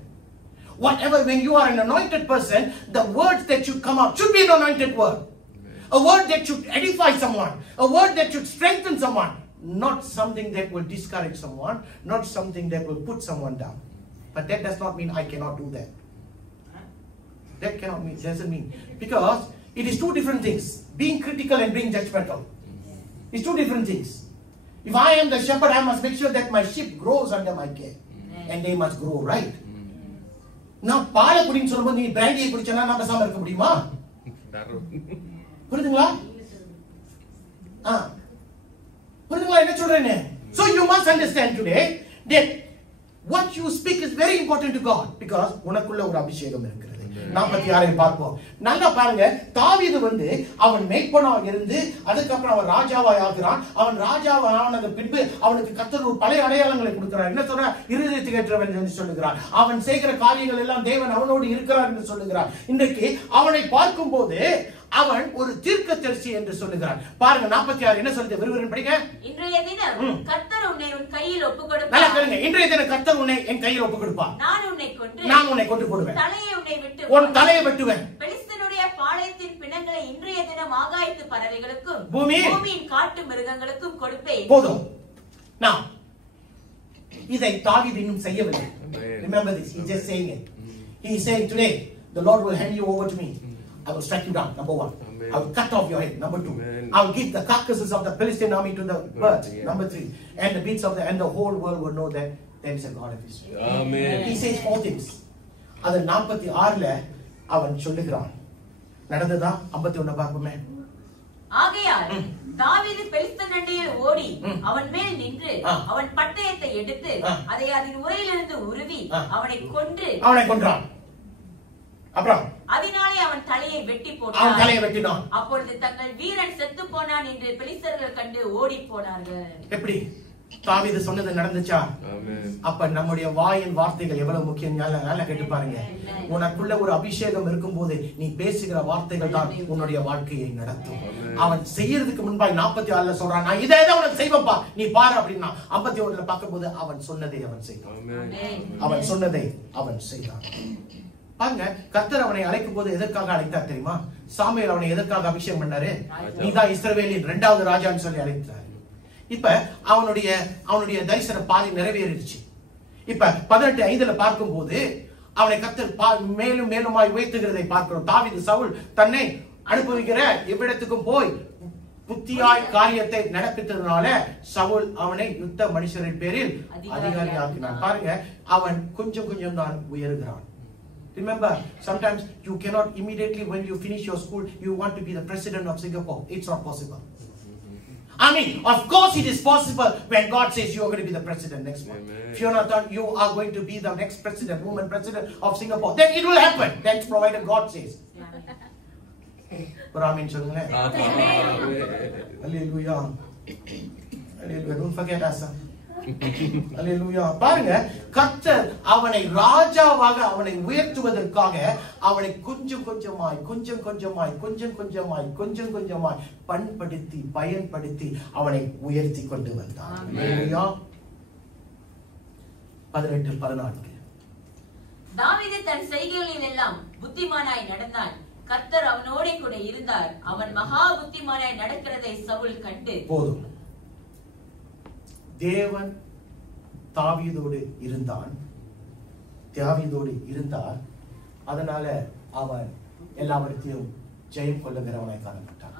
Whatever, when you are an anointed person, the words that should come out should be an anointed word. A word that should edify someone, a word that should strengthen someone, not something that will discourage someone, not something that will put someone down. But that does not mean I cannot do that. That cannot mean, doesn't mean, because it is two different things. Being critical and being judgmental. It's two different things. If I am the shepherd, I must make sure that my sheep grows under my care. And they must grow right. நான் பாலை குடின்னு சொல்லும்போது நீ பிராண்டியை குடிச்சனா நான் பேசாம இருக்க முடியுமா? புரியுதுங்களா? புரியுதுங்களா என்ன சொல்றேன்னு? So you must understand today that what you speak is very important to God, because உனக்குள்ள ஒரு அபிஷேகம் இருக்கிறது. 46 பார்ப்போம். நல்லா பாருங்க. தாவீது அவன் மேய்ப்பனாக இருந்து அதுக்கப்புறம் அவன் ராஜாவாய் ஆகிறான். அவன் ராஜாவாய் ஆனது பின்பு அவனுக்கு கர்த்தர் ஒரு பழைய அடையாளங்களை கொடுக்கிறார். என்ன சொல்ற? இருதயத்துக்கு ஏற்றவன் என்று சொல்லுகிறார். அவன் செய்கிற காரியங்கள் எல்லாம் தேவன் அவனோடு இருக்கிறார் என்று சொல்லுகிறார். இன்றைக்கு அவனை பார்க்கும் போது அவன் ஒரு தீர்க்கதரிசி என்று சொல்லுகிறார். பாருங்க 46 என்ன சொல்லுது? விரும்புகிறேன் படிங்க. இன்றைய தினம் கர்த்தர் உன்னை உன் கையில் ஒப்புக்கொடுப்பார். நல்லா கேளுங்க. இன்றைய தினம் கர்த்தர் உன்னை என் கையில் ஒப்புக்கொடுப்பார். நான் உன்னை கொன்று போடுவேன். உன் தலையை வெட்டுவேன். பெலிஸ்தனுடைய பாளையத்தின் பிணங்களை இன்றைய தினம் ஆகாயத்து பறவைகளுக்கும் பூமியின் காட்டு மிருகங்களுக்கும் கொடுப்பேன். போதும். நான் இதை தாவீது இன்னும் செய்யவில்லை. Remember this. He is just saying it. He is saying today the Lord will hand you over to me. I will strike you down, number 1. Amen. I will cut off your head, number 2. Amen. I will give the carcasses of the Philistine army to the birds, number 3. And the beasts of the, and the whole world will know that there is a God of Israel. Amen. He says 4 things. அது 46ல அவன் சொல்லுகிறான். நடந்ததா? 51 பார்ப்போமே. ஆகையால் தாவீது பெலிஸ்தன் அண்டையில் ஓடி அவன் மேல் நின்று அவன் பட்டயத்தை எடுத்து அதை அதன் உரையிலிருந்து உருவி அவனை கொன்றான். அப்புறம் அதனாலே அவன் தலையை வெட்டி போட்டான். அப்பொழுது தங்கள் வீரன் செத்து போனான் என்று பெலிஸ்தர்கள் கண்டு ஓடி போனார்கள். எப்படி தாவீது சொன்னது நடந்துச்சா? அப்ப நம்முடைய வாயின் வார்த்தைகள் எவ்வளவு முக்கியம். நல்லா கேட்டு பாருங்க. உனக்குள்ள ஒரு அபிஷேகம் இருக்கும் போது நீ பேசுகிற வார்த்தைகள் தான் உன்னுடைய வாழ்க்கையை நடத்தும். அவன் செய்யறதுக்கு முன்பாய் 46ல சொல்றான், நான் இதை உனக்கு செய்வப்பா நீ பாரு அப்படின்னா. 51ல பார்க்கும்போது அவன் சொன்னதை அவன் செய்தான். பாருங்க, கர்த்தர் அவனை அழைக்கும் போது எதற்காக அழைத்தார் தெரியுமா? சாமுவேல் அவனை எதற்காக அபிஷேகம் பண்ணாரு? நீதான் இஸ்ரவேலின் 2வது ராஜான்னு சொல்லி அழைத்தார். இப்ப அவனுடைய தரிசன பாதை நிறைவேறிடுச்சு. இப்ப 18:5ல பார்க்கும் போது அவனை கர்த்தர் மேலும் மேலுமாய் உயர்த்துகிறதை பார்க்கிறோம். தாவீது சவுல் தன்னை அனுபவிக்கிற எவ்விடத்துக்கும் போய் புத்தியாய் காரியத்தை நடப்பித்ததுனால சவுல் அவனை யுத்த மனுஷரின் பேரில் அதிகாரியாக்கினான். பாருங்க, அவன் கொஞ்சம் கொஞ்சம் தான் உயர்கிறான். Remember, sometimes you cannot immediately when you finish your school, you want to be the president of Singapore. It's not possible. I mean, of course it is possible when God says you are going to be the president next month. If you are not done, you are going to be the next president, woman president of Singapore. Then it will happen. That's provided God says. Amen. Hallelujah. Hallelujah. Don't forget us. அல்லேலூயா. பாருங்க, கர்த்தர் அவனை ராஜாவாக அவனை உயர்த்துவதற்காக அவனை கொஞ்சம் கொஞ்சமாய் பண்படுத்தி பயன்படுத்தி அவனை உயர்த்தி கொண்டு வந்தார். அல்லேலூயா. 18-14 தாவீது தன் செய்கைகளில் எல்லாம் புத்திமானாய் நடந்தான். கர்த்தர் அவனோட கூட இருந்தார். அவன் மகா புத்திமானாய் நடக்கிறதை சவுல் கண்டு போதும். தேவன் தாவீதோடு இருந்தான். தாவீதோடு இருந்தார். அதனால அவன் எல்லாவற்றையும் ஜெயம் கொள்ளுகிறவனாய் காணப்பட்டான்.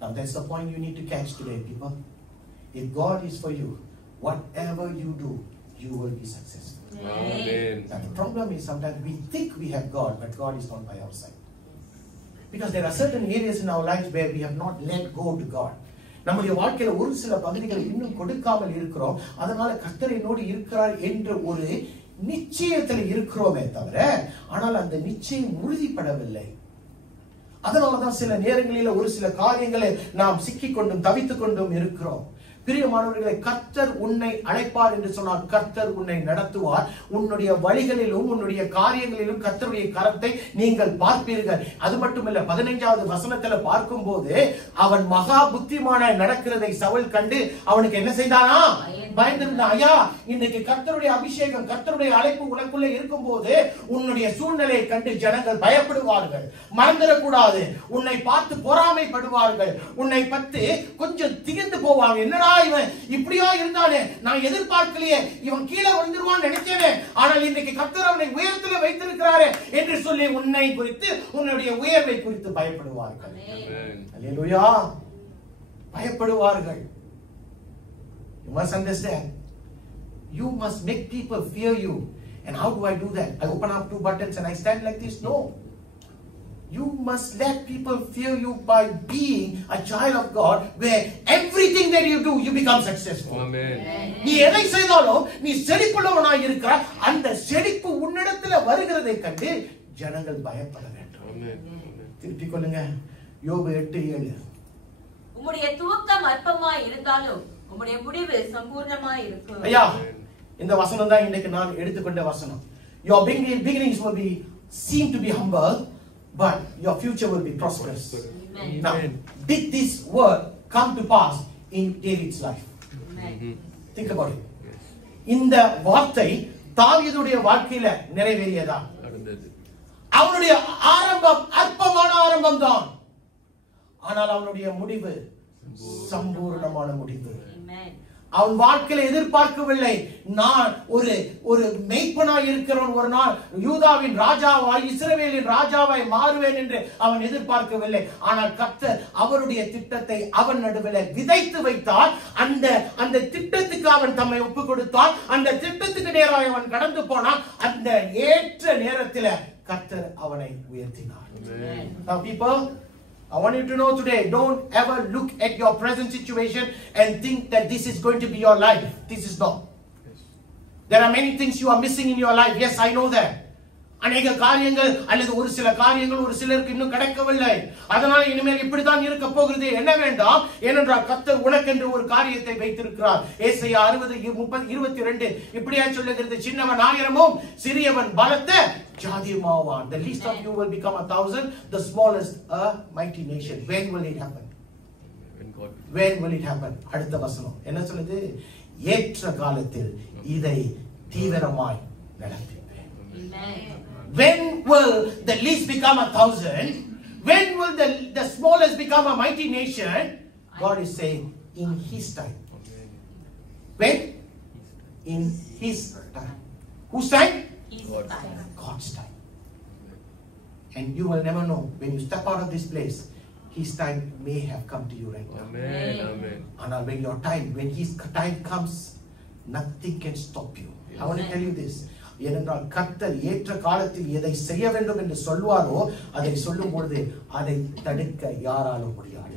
Now that's the point you need to catch today, people. If God is for you, whatever you do, you will be successful. Amen. Now the problem is sometimes we think we have God, but God is not by our side. Because there are certain areas in our lives where we have not let go to God. நம்முடைய வாழ்க்கையில ஒரு சில பகுதிகளை இன்னும் கொடுக்காமல் இருக்கிறோம். அதனால கர்த்தர் என்னோடு இருக்கிறார் என்ற ஒரு நிச்சயத்தில் இருக்கிறோமே தவிர, ஆனால் அந்த நிச்சயம் உறுதிப்படவில்லை. அதனாலதான் சில நேரங்களில் ஒரு சில காரியங்களை நாம் சிக்கிக் கொண்டும் தவித்துக் கொண்டும் இருக்கிறோம். பிரியமானவர்களை, கர்த்தர் உன்னை அழைப்பார் என்று சொன்னால் கர்த்தர் உன்னை நடத்துவார். உன்னுடைய வழிகளிலும் உன்னுடைய காரியங்களிலும் கர்த்தருடைய கரத்தை நீங்கள் பார்ப்பீர்கள். அது மட்டுமல்ல, 15வது வசனத்துல பார்க்கும் போது அவன் மகா புத்திமானாய் நடக்கிறதை சவுல் கண்டு அவனுக்கு என்ன செய்தானா? பயந்திருந்தான். ஐயா, இன்னைக்கு கர்த்தருடைய அபிஷேகம், கர்த்தருடைய அழைப்பு உனக்குள்ள இருக்கும் போது உன்னுடைய சூழ்நிலையை கண்டு ஜனங்கள் பயப்படுவார்கள். மறந்துடக்கூடாது. உன்னை பார்த்து பொறாமைப்படுவார்கள். உன்னை பத்தி கொஞ்சம் திகழ்ந்து போவாங்க. என்னடா இவன் இப்படியா இருந்தானே, நான் எதிர்பார்க்கலையே, இவன் கீழே வந்துருவான்னு நினைச்சேனே, ஆனால் இன்றைக்கு கர்த்தர் அவனை உயரத்தில் வைத்திருக்கிறாரே என்று சொல்லி உன்னை குறித்து, உன்னுடைய உயர்வை குறித்து பயப்படுவார்கள். அல்லேலூயா. பயப்படுவார்கள். You must understand. You must make people fear you. And how do I do that? I open up 2 buttons and I stand like this? No. You must let people fear you by being a child of God, where everything that you do, you become successful. Amen. நீ எதை செய்தாலும் நீ செழிப்புள்ளவனாய் இருக்கிறாய். அந்த செழிப்பு உன்னிடத்துல வருகிறதை கண்டு ஜனங்கள் பயப்பட வேண்டும். Amen. திருப்பிக் கொள்ளுங்க. யோபு 8:7. உம்முடைய துவக்கம் அற்பமாய் இருந்தாலும் உம்முடைய முடிவு சம்பூர்ணமாய் இருக்கும். ஐயா, இந்த வசனம் தான் இன்னைக்கு நான் எடுத்துக்கொண்ட வசனம். Your beginnings will be seem to be humble, but your future will be prosperous. Amen. Now, did this word come to pass in David's life? Amen. Think about it. இந்த வார்த்தை தாவீதுடைய வாழ்க்கையில நிறைவேறியதா? அவனுடைய ஆரம்பம் அற்பமான ஆரம்பம் தான், ஆனால் அவனுடைய முடிவு சம்பூர்ணமான முடிவு. அவன் வாழ்க்கையில எதிர்பார்க்கவில்லை, நான் ஒரு மெய்ப்பனாய் இருக்கிறவன் ஒரு நாள் யூதாவின் ராஜாவாய் இஸ்ரவேலின் ராஜாவாய் மாறுவேன் என்று அவன் எதிர்பார்க்கவில்லை. ஆனால் கர்த்தர் அவருடைய திட்டத்தை அவன் நடுவில் விதைத்து வைத்தார். அந்த திட்டத்துக்கு அவன் தம்மை ஒப்பு கொடுத்தான். அந்த திட்டத்துக்கு நேராக அவன் கடந்து போனான். அந்த ஏற்ற நேரத்தில் கர்த்தர் அவனை உயர்த்தினார். Now people, I want you to know today, don't ever look at your present situation and think that this is going to be your life. This is not. There are many things you are missing in your life. Yes, I know that. அநேக காரியங்கள் அல்லது ஒரு சில காரியங்கள் ஒரு சிலருக்கு இன்னும் கிடைக்கவில்லை. அதனால இனிமேல் இப்படித்தான் இருக்க போகிறது என்ன வேண்டாம். ஏனென்றால் கர்த்தர் உனக்கென்று ஒரு காரியத்தை வைத்திருக்கிறார். ஏசாயா 60:22 இப்படியா சொல்லுகிறது, சின்னவன் 1000 சிறியவன் பலத்த ஜாதியுமாவான். The least of you will become 1,000, the smallest a mighty nation. When will it happen? When will it happen? அடுத்த வசனம் என்ன சொல்லுது? ஏற்ற காலத்தில் இதை தீவிரமாய் நடப்பேன். When will the least become 1,000? When will the smallest become a mighty nation? God is saying, in His time. When? In His time. Whose time? God's time. And you will never know when you step out of this place. His time may have come to you right now. Amen. Amen. And when His time comes, nothing can stop you. I want to tell you this. ஏனென்றால் கர்த்தர் ஏற்ற காலத்தில் எதை செய்ய வேண்டும் என்று சொல்வாரோ அதை சொல்லும் பொழுது அதை தடுக்க யாராலும் முடியாது.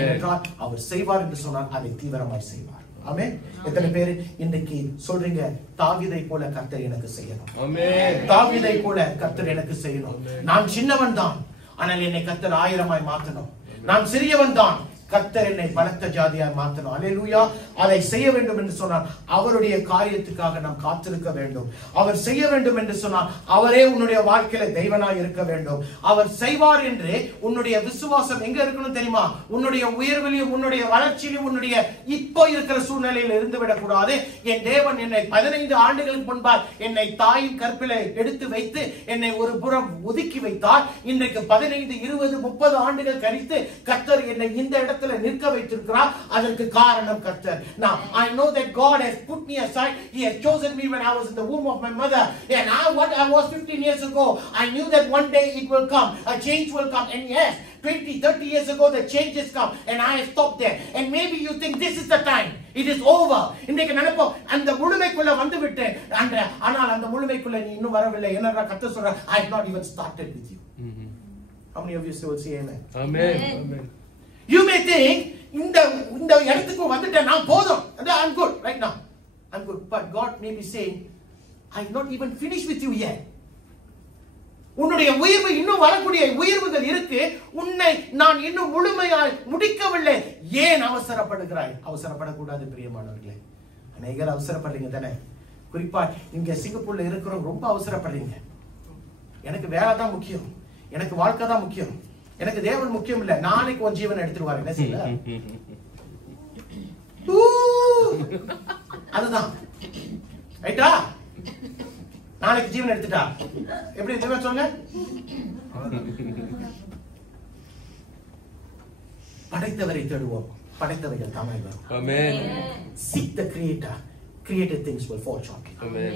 ஏனென்றால் அவர் செய்வார் என்று சொன்னால் அதை தீவிரமாய் செய்வார். ஆமென். எத்தனை பேர் இன்னைக்கு சொல்றீங்க, தாவீதை போல கர்த்தர் எனக்கு செய்யணும். ஆமென். தாவீதை போல கர்த்தர் எனக்கு செய்யணும். நான் சின்னவன் தான், ஆனால் என்னை கர்த்தர் 1000 மாற்றணும். நான் சிறியவன் தான், கர்த்தர் என்னை பலத்த ஜாதியாய் மாற்றணும். அல்லேலூயா. அதை செய்ய வேண்டும் என்று சொன்னால் அவருடைய காரியத்துக்காக நாம் காத்திருக்க வேண்டும். அவர் செய்ய வேண்டும் என்று சொன்னால் அவரே உன்னுடைய வாழ்க்கையில தெய்வனாய் இருக்க வேண்டும். அவர் செய்வார் என்று உன்னுடைய விசுவாசம் எங்க இருக்கணும் தெரியுமா? உன்னுடைய உயர்விலும் உன்னுடைய வளர்ச்சியிலும் உன்னுடைய இப்போ இருக்கிற சூழ்நிலையில் இருந்து விடக்கூடாது. என் தேவன் என்னை 15 ஆண்டுகளுக்கு முன்பால் என்னை தாயின் கற்பிலை எடுத்து வைத்து என்னை ஒரு புறம் ஒதுக்கி வைத்தார். இன்றைக்கு 15, 20, 30 ஆண்டுகள் கழித்து கர்த்தர் என்னை இந்த இடத்துல இடத்துல நிற்க வைத்திருக்கிறார். அதற்கு காரணம் கர்த்தர். Now I know that God has put me aside. He has chosen me when I was in the womb of my mother, and what I was 15 years ago, I knew that one day it will come, a change will come. And yes, 20-30 years ago the changes come, and I have stopped there. And maybe you think this is the time, it is over. இன்னைக்கு நினைப்போம் அந்த முழுமைக்குள்ள வந்து விட்டேன். ஆனால் அந்த முழுமைக்குள்ள நீ இன்னும் வரவில்லை. என்னடா கர்த்தர் சொல்றார், I have not even started with you. How many of you will say amen? Amen. Amen. You may think இந்த இடத்துக்கு வந்துட்டேன், நான் போதும், I'm good right now, I'm good. But God may be saying, I have not even finished with you yet. உன்னுடைய உயர்வு இன்னும் வரக்கூடிய உயர்வுகள் இருக்கு. உன்னை நான் இன்னும் முழுமையாய் முடிக்கவில்லை. ஏன் அவசரப்படுகிறாய்? அவசரப்படக்கூடாது பிரியமானவர்களே. அநேகர் அவசரப்படுறீங்க தானே. குறிப்பா இங்க சிங்கப்பூர்ல இருக்கிறவங்க ரொம்ப அவசரப்படுறீங்க. எனக்கு வேலை தான் முக்கியம், எனக்கு வாழ்க்கை தான் முக்கியம், எனக்கு தேவன் முக்கியம் இல்ல. நாளைக்கு உன் ஜீவன் எடுத்துருவாரு. என்ன செய்யல? அதுதான் ரைட்டா? நாளைக்கு ஜீவன் எடுத்துட்டா எப்படி தெரியுமா சொல்லுங்க? படைத்தவரை தேடுவோம், படைத்தவைகள் தாமே வரும். Amen. Seek the creator. Created things will fall short. Amen.